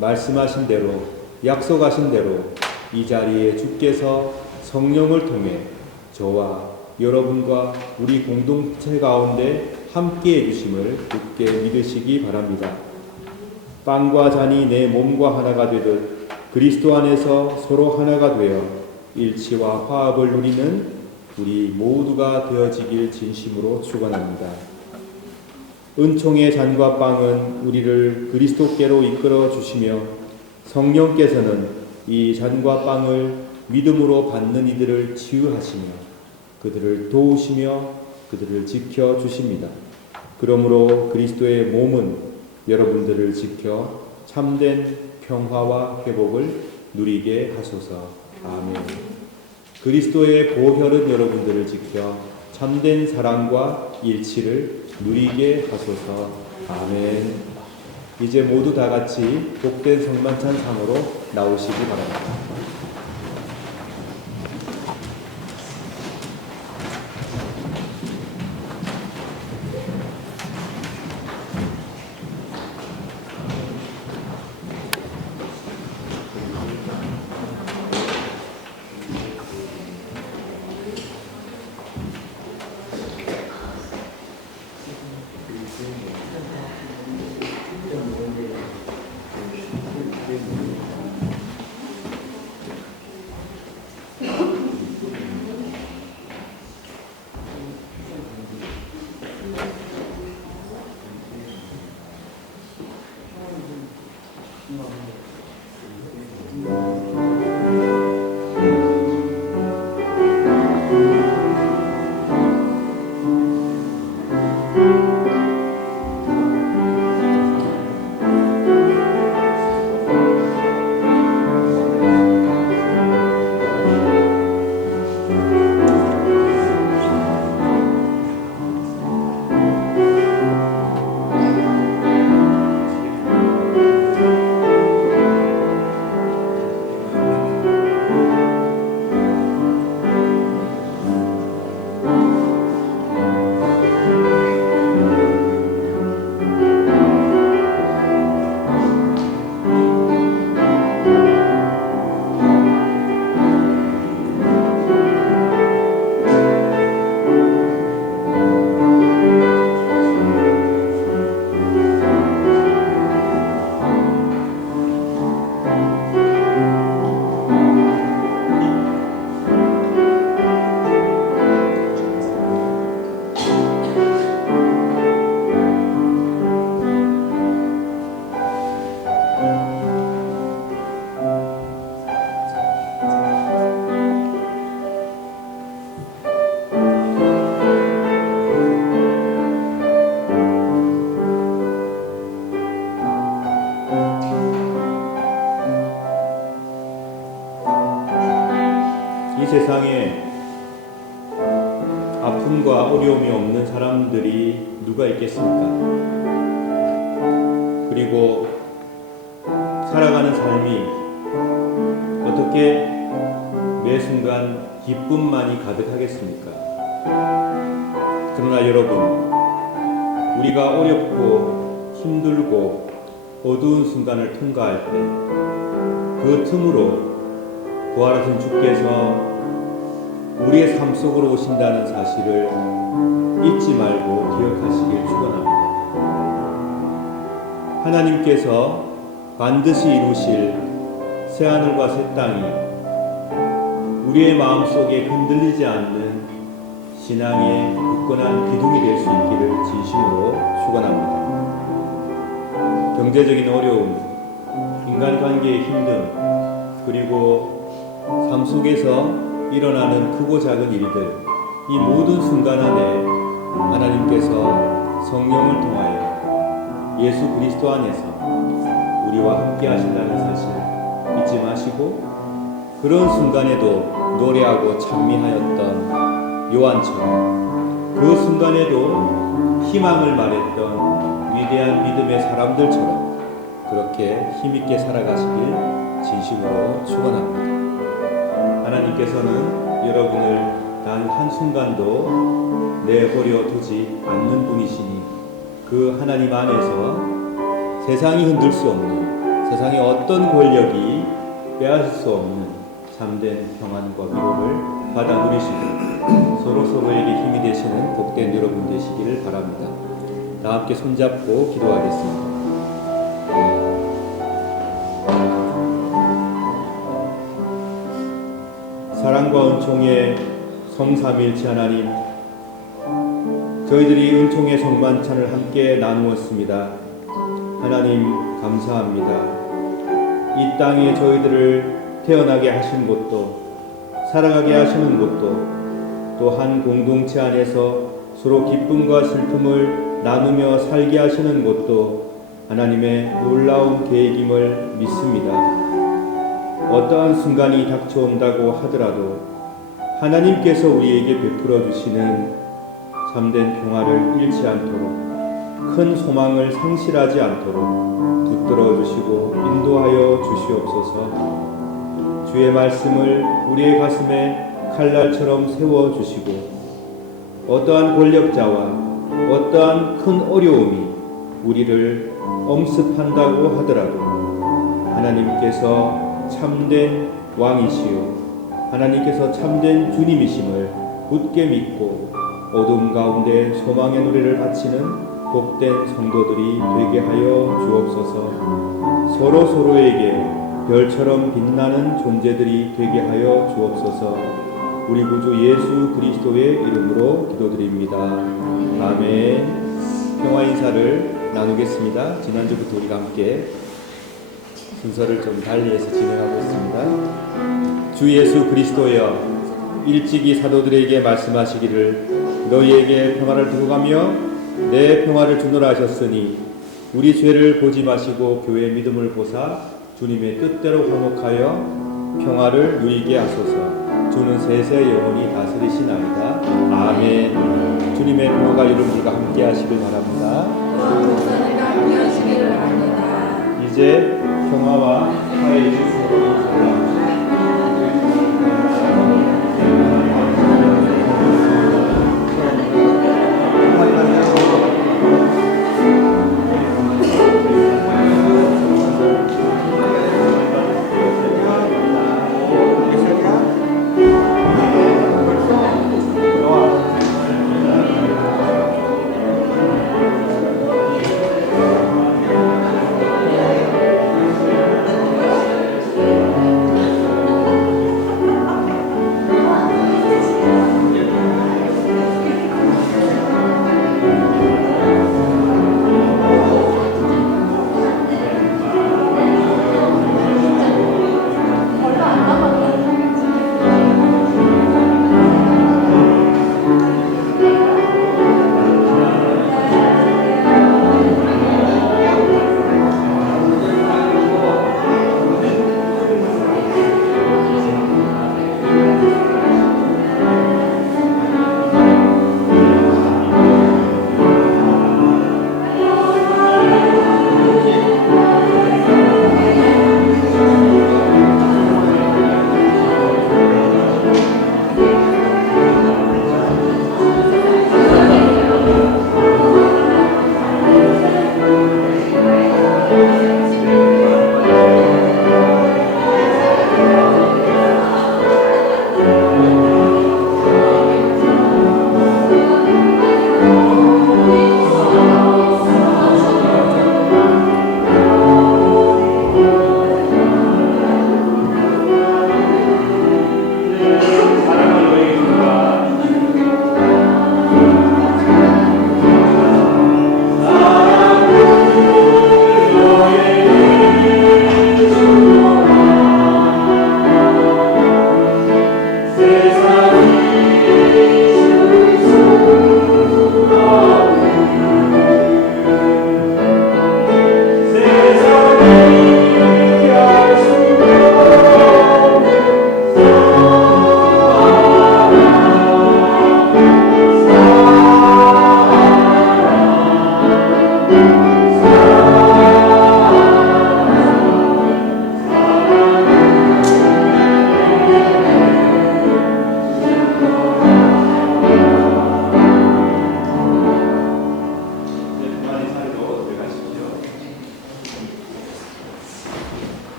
말씀하신 대로, 약속하신 대로 이 자리에 주께서 성령을 통해 저와 여러분과 우리 공동체 가운데 함께 해주심을 굳게 믿으시기 바랍니다. 빵과 잔이 내 몸과 하나가 되듯 그리스도 안에서 서로 하나가 되어 일치와 화합을 누리는 우리 모두가 되어지길 진심으로 축원합니다. 은총의 잔과 빵은 우리를 그리스도께로 이끌어 주시며 성령께서는 이 잔과 빵을 믿음으로 받는 이들을 치유하시며 그들을 도우시며 그들을 지켜 주십니다. 그러므로 그리스도의 몸은 여러분들을 지켜 참된 평화와 회복을 누리게 하소서. 아멘. 그리스도의 보혈은 여러분들을 지켜 참된 사랑과 일치를 누리게 하소서. 아멘. 이제 모두 다 같이 복된 성만찬 상으로 나오시기 바랍니다. 이 세상에 아픔과 어려움이 없는 사람들이 누가 있겠습니까? 그리고 살아가는 삶이 어떻게 매 순간 기쁨만이 가득하겠습니까? 그러나 여러분, 우리가 어렵고 힘들고 어두운 순간을 통과할 때 그 틈으로 부활하신 주께서 우리의 삶 속으로 오신다는 사실을 잊지 말고 기억하시길 축원합니다. 하나님께서 반드시 이루실 새하늘과 새 땅이 우리의 마음속에 흔들리지 않는 신앙의 굳건한 기둥이 될 수 있기를 진심으로 축원합니다. 경제적인 어려움, 인간관계의 힘듦, 그리고 삶 속에서 일어나는 크고 작은 일들, 이 모든 순간 안에 하나님께서 성령을 통하여 예수 그리스도 안에서 우리와 함께 하신다는 사실 잊지 마시고, 그런 순간에도 노래하고 찬미하였던 요한처럼, 그 순간에도 희망을 말했던 위대한 믿음의 사람들처럼 그렇게 힘있게 살아가시길 진심으로 축원합니다. 하나님께서는 여러분을 단 한순간도 내버려 두지 않는 분이시니 그 하나님 안에서 세상이 흔들 수 없는, 세상의 어떤 권력이 빼앗을 수 없는 참된 평안과 위로를 받아 누리시고 서로서로에게 힘이 되시는 복된 여러분 되시기를 바랍니다. 다 함께 손잡고 기도하겠습니다. 사랑과 은총의 성삼일체 하나님, 저희들이 은총의 성만찬을 함께 나누었습니다. 하나님 감사합니다. 이 땅에 저희들을 태어나게 하신 것도, 살아가게 하시는 것도, 또 한 공동체 안에서 서로 기쁨과 슬픔을 나누며 살게 하시는 것도 하나님의 놀라운 계획임을 믿습니다. 어떠한 순간이 닥쳐온다고 하더라도 하나님께서 우리에게 베풀어 주시는 참된 평화를 잃지 않도록, 큰 소망을 상실하지 않도록 붙들어 주시고 인도하여 주시옵소서. 주의 말씀을 우리의 가슴에 칼날처럼 세워 주시고, 어떠한 권력자와 어떠한 큰 어려움이 우리를 엄습한다고 하더라도 하나님께서 참된 왕이시요 하나님께서 참된 주님이심을 굳게 믿고 어둠 가운데 소망의 노래를 바치는 복된 성도들이 되게 하여 주옵소서. 서로서로에게 별처럼 빛나는 존재들이 되게 하여 주옵소서. 우리 구주 예수 그리스도의 이름으로 기도드립니다. 아멘. 평화 인사를 나누겠습니다. 지난주부터 우리가 함께 순서를 좀 달리해서 진행하고 있습니다. 주 예수 그리스도여, 일찍이 사도들에게 말씀하시기를 너희에게 평화를 두고 가며 내 평화를 주노라 하셨으니 우리 죄를 보지 마시고 교회의 믿음을 보사 주님의 뜻대로 화목하여 평화를 누리게 하소서. 주는 세세 영원히 다스리시나이다. 아멘. 주님의 평화가 여러분들과 함께 하시길 바랍니다. 이제 평화와 화해의 주소로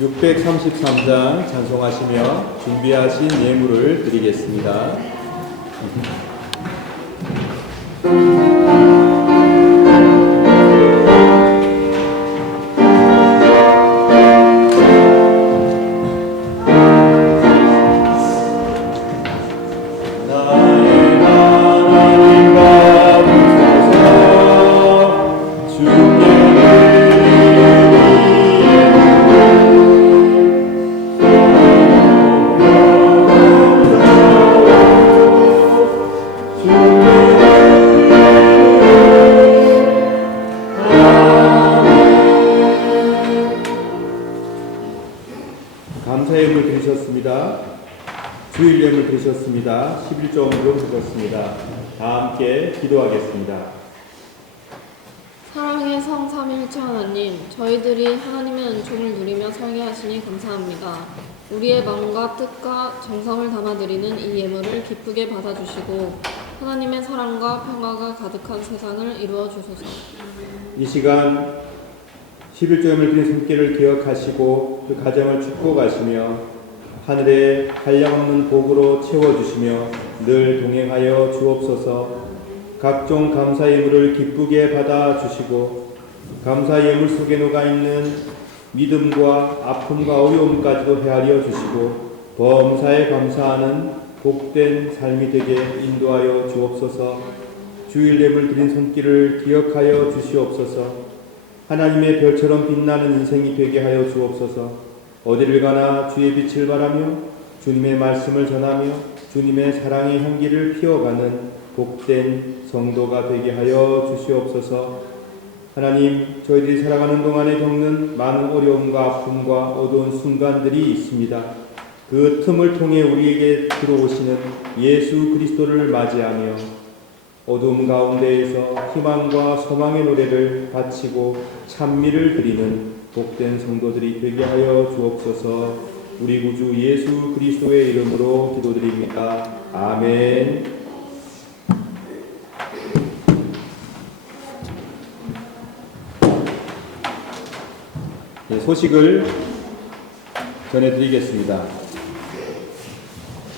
633장 찬송하시며 준비하신 예물을 드리겠습니다. 감사예물 드리셨습니다. 주일예물 드리셨습니다. 11조음으로 드렸습니다. 다 함께 기도하겠습니다. 사랑의 성 삼위일체 하나님, 저희들이 하나님의 은총을 누리며 살게 하시니 감사합니다. 우리의 마음과 뜻과 정성을 담아드리는 이 예물을 기쁘게 받아주시고 하나님의 사랑과 평화가 가득한 세상을 이루어 주소서. 이 시간 11조음을 드린 손길을 기억하시고 그 가정을 축복하시며 하늘에 한량없는 복으로 채워주시며 늘 동행하여 주옵소서. 각종 감사 예물을 기쁘게 받아주시고 감사 예물 속에 녹아있는 믿음과 아픔과 어려움까지도 헤아려 주시고 범사에 감사하는 복된 삶이 되게 인도하여 주옵소서. 주일 예물 드린 손길을 기억하여 주시옵소서. 하나님의 별처럼 빛나는 인생이 되게 하여 주옵소서. 어디를 가나 주의 빛을 바라며 주님의 말씀을 전하며 주님의 사랑의 향기를 피워가는 복된 성도가 되게 하여 주시옵소서. 하나님, 저희들이 살아가는 동안에 겪는 많은 어려움과 아픔과 어두운 순간들이 있습니다. 그 틈을 통해 우리에게 들어오시는 예수 그리스도를 맞이하며 어두움 가운데에서 희망과 소망의 노래를 바치고 찬미를 드리는 복된 성도들이 되게 하여 주옵소서. 우리 구주 예수 그리스도의 이름으로 기도드립니다. 아멘. 네, 소식을 전해드리겠습니다.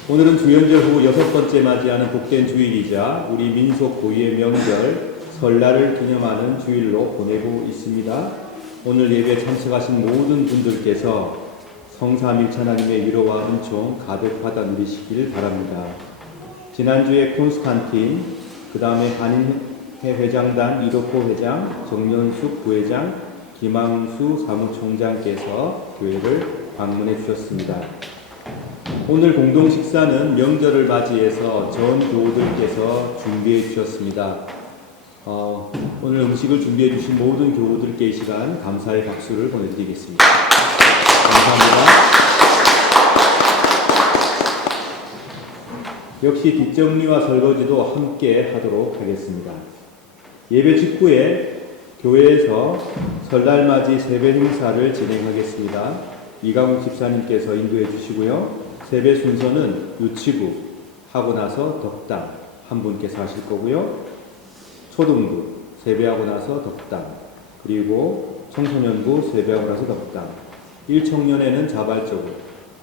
오늘은 주연절 후 6번째 맞이하는 복된 주일이자 우리 민속 고유의 명절 설날을 기념하는 주일로 보내고 있습니다. 오늘 예배에 참석하신 모든 분들께서 성삼일체 하나님의 위로와 은총 가득 받아 누리시길 바랍니다. 지난주에 콘스탄틴, 그 다음에 한인회 회장단 이덕호 회장, 정연숙 부회장, 김항수 사무총장께서 교회를 방문해 주셨습니다. 오늘 공동 식사는 명절을 맞이해서 전 교우들께서 준비해 주셨습니다. 오늘 음식을 준비해 주신 모든 교우들께 이 시간 감사의 박수를 보내드리겠습니다. 감사합니다. 역시 뒷정리와 설거지도 함께 하도록 하겠습니다. 예배 직후에 교회에서 설날맞이 세배 행사를 진행하겠습니다. 이강욱 집사님께서 인도해 주시고요. 세배 순서는 유치부 하고 나서 덕담 한 분께서 하실 거고요. 초등부 세배하고 나서 덕담, 그리고 청소년부 세배하고 나서 덕담. 1청년에는 자발적으로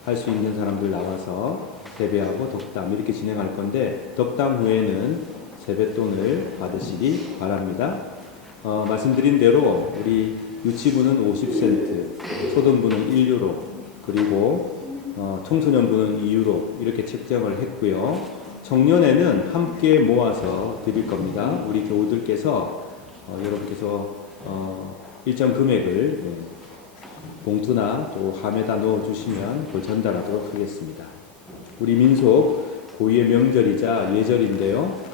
할 수 있는 사람들 나와서 세배하고 덕담 이렇게 진행할 건데 덕담 후에는 세뱃돈을 받으시기 바랍니다. 말씀드린 대로 우리 유치부는 50센트, 초등부는 1유로, 그리고 청소년부는 2유로 이렇게 책정을 했고요. 청년회는 함께 모아서 드릴 겁니다. 우리 교우들께서 여러분께서 일정 금액을 봉투나 또 함에다 넣어주시면 그걸 전달하도록 하겠습니다. 우리 민속 고유의 명절이자 예절인데요.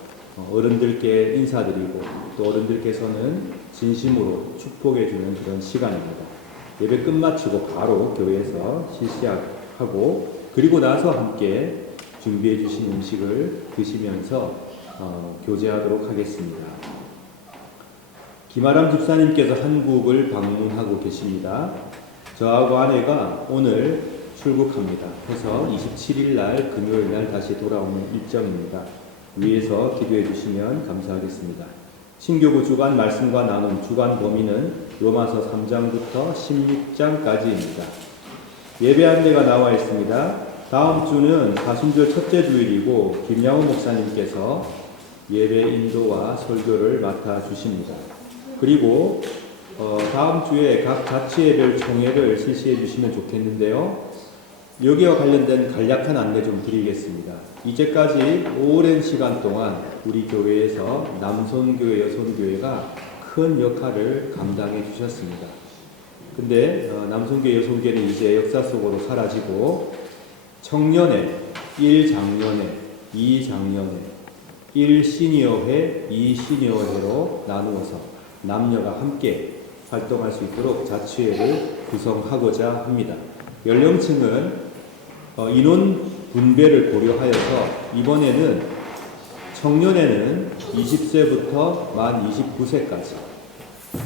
어른들께 인사드리고 또 어른들께서는 진심으로 축복해주는 그런 시간입니다. 예배 끝마치고 바로 교회에서 실시하고 그리고 나서 함께 준비해 주신 음식을 드시면서 교제하도록 하겠습니다. 김아람 집사님께서 한국을 방문하고 계십니다. 저하고 아내가 오늘 출국합니다. 그래서 27일 날 금요일 날 다시 돌아오는 일정입니다. 위에서 기도해 주시면 감사하겠습니다. 신교구 주간 말씀과 나눔 주간 범위는 로마서 3장부터 16장까지입니다. 예배한 데가 나와 있습니다. 다음 주는 사순절 첫째 주일이고 김양호 목사님께서 예배 인도와 설교를 맡아주십니다. 그리고 다음 주에 각 자치예별 총회를 실시해 주시면 좋겠는데요. 여기와 관련된 간략한 안내 좀 드리겠습니다. 이제까지 오랜 시간 동안 우리 교회에서 남선교회, 여선교회가 큰 역할을 감당해 주셨습니다. 근데 남선교회, 여선교회는 이제 역사 속으로 사라지고 청년회, 1장년회, 2장년회, 1시니어회, 2시니어회로 나누어서 남녀가 함께 활동할 수 있도록 자치회를 구성하고자 합니다. 연령층은 인원 분배를 고려하여서 이번에는 청년회는 20세부터 만 29세까지,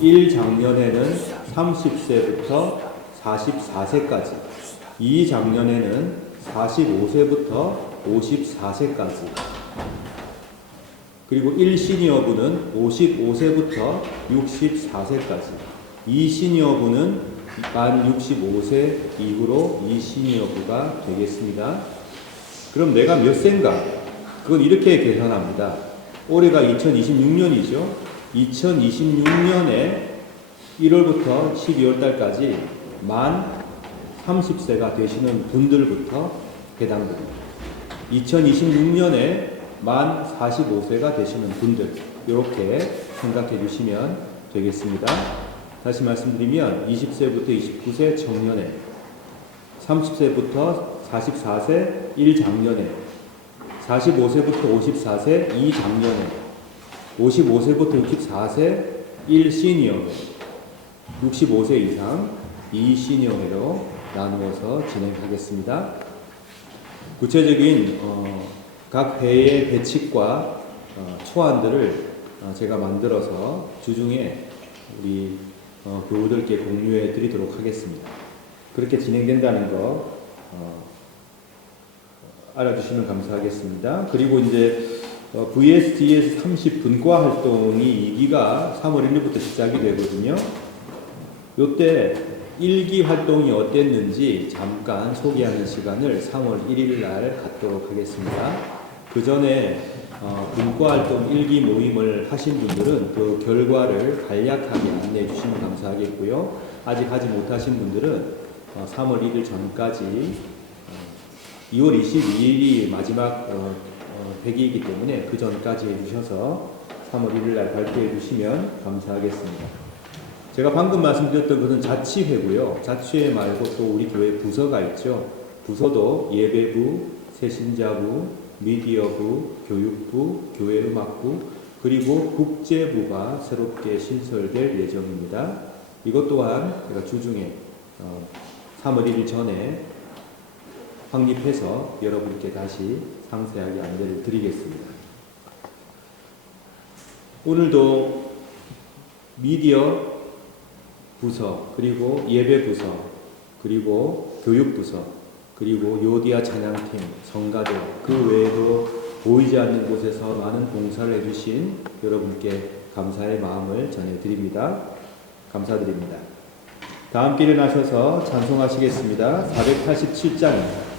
1장년회는 30세부터 44세까지, 2장년회는 45세부터 54세까지, 그리고 1시니어부는 55세부터 64세까지, 2시니어부는 만 65세 이후로 2시니어부가 되겠습니다. 그럼 내가 몇 세인가? 그건 이렇게 계산합니다. 올해가 2026년이죠. 2026년에 1월부터 12월 달까지 만 30세가 되시는 분들부터 해당됩니다. 2026년에 만 45세가 되시는 분들, 이렇게 생각해 주시면 되겠습니다. 다시 말씀드리면 20세부터 29세 청년회, 30세부터 44세 1장년회, 45세부터 54세 2장년회, 55세부터 64세 1시니어회, 65세 이상 2시니어회로 나누어서 진행하겠습니다. 구체적인 각 회의 배칙과 초안들을 제가 만들어서 주중에 우리 교우들께 공유해 드리도록 하겠습니다. 그렇게 진행된다는 거 알아주시면 감사하겠습니다. 그리고 이제 VSDS 30분과 활동이 2기가 3월 1일부터 시작이 되거든요. 요때 1기 활동이 어땠는지 잠깐 소개하는 시간을 3월 1일 날 갖도록 하겠습니다. 그 전에 분과활동 1기 모임을 하신 분들은 그 결과를 간략하게 안내해 주시면 감사하겠고요. 아직 하지 못하신 분들은 3월 1일 전까지 2월 22일이 마지막 회기이기 때문에 그 전까지 해주셔서 3월 1일 날 발표해 주시면 감사하겠습니다. 제가 방금 말씀드렸던 것은 자치회고요. 자치회 말고 또 우리 교회 부서가 있죠. 부서도 예배부, 새신자부, 미디어부, 교육부, 교회음악부, 그리고 국제부가 새롭게 신설될 예정입니다. 이것 또한 제가 주중에 3월 1일 전에 확립해서 여러분께 다시 상세하게 안내를 드리겠습니다. 오늘도 미디어 부서, 그리고 예배 부서, 그리고 교육 부서, 그리고 요디아 찬양팀, 성가대, 그 외에도 보이지 않는 곳에서 많은 봉사를 해주신 여러분께 감사의 마음을 전해드립니다. 감사드립니다. 다 함께 일어나셔서 찬송하시겠습니다. 487장입니다.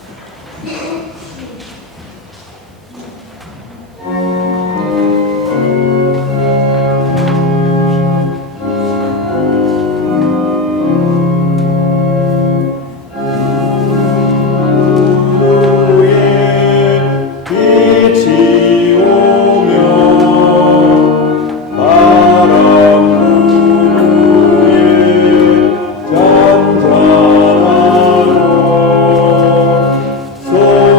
잔잔하고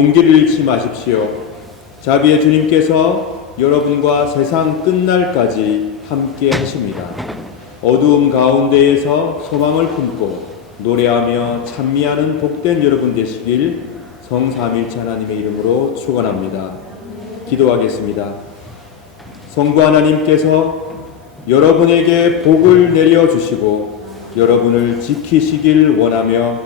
용기를 잃지 마십시오. 자비의 주님께서 여러분과 세상 끝날까지 함께 하십니다. 어두움 가운데에서 소망을 품고 노래하며 찬미하는 복된 여러분 되시길 성삼일체 하나님의 이름으로 축원합니다. 기도하겠습니다. 성부 하나님께서 여러분에게 복을 내려주시고 여러분을 지키시길 원하며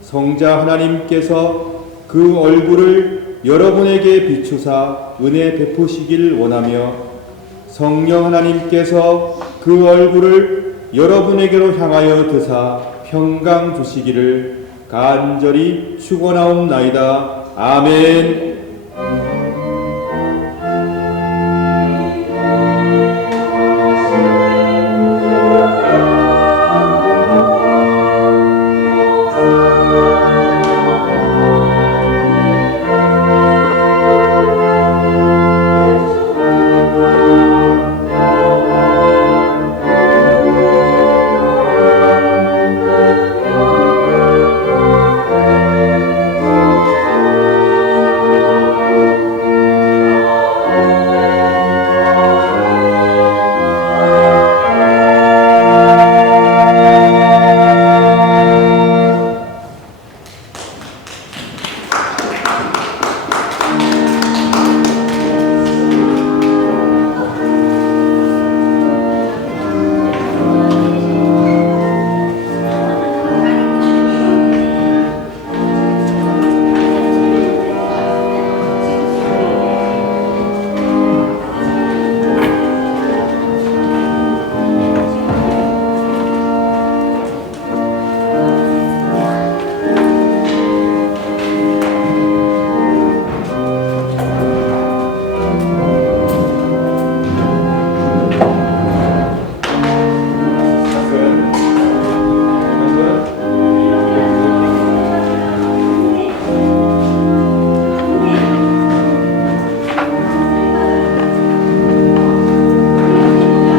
성자 하나님께서 그 얼굴을 여러분에게 비추사 은혜 베푸시길 원하며 성령 하나님께서 그 얼굴을 여러분에게로 향하여 드사 평강 주시기를 간절히 축원하옵나이다. 아멘.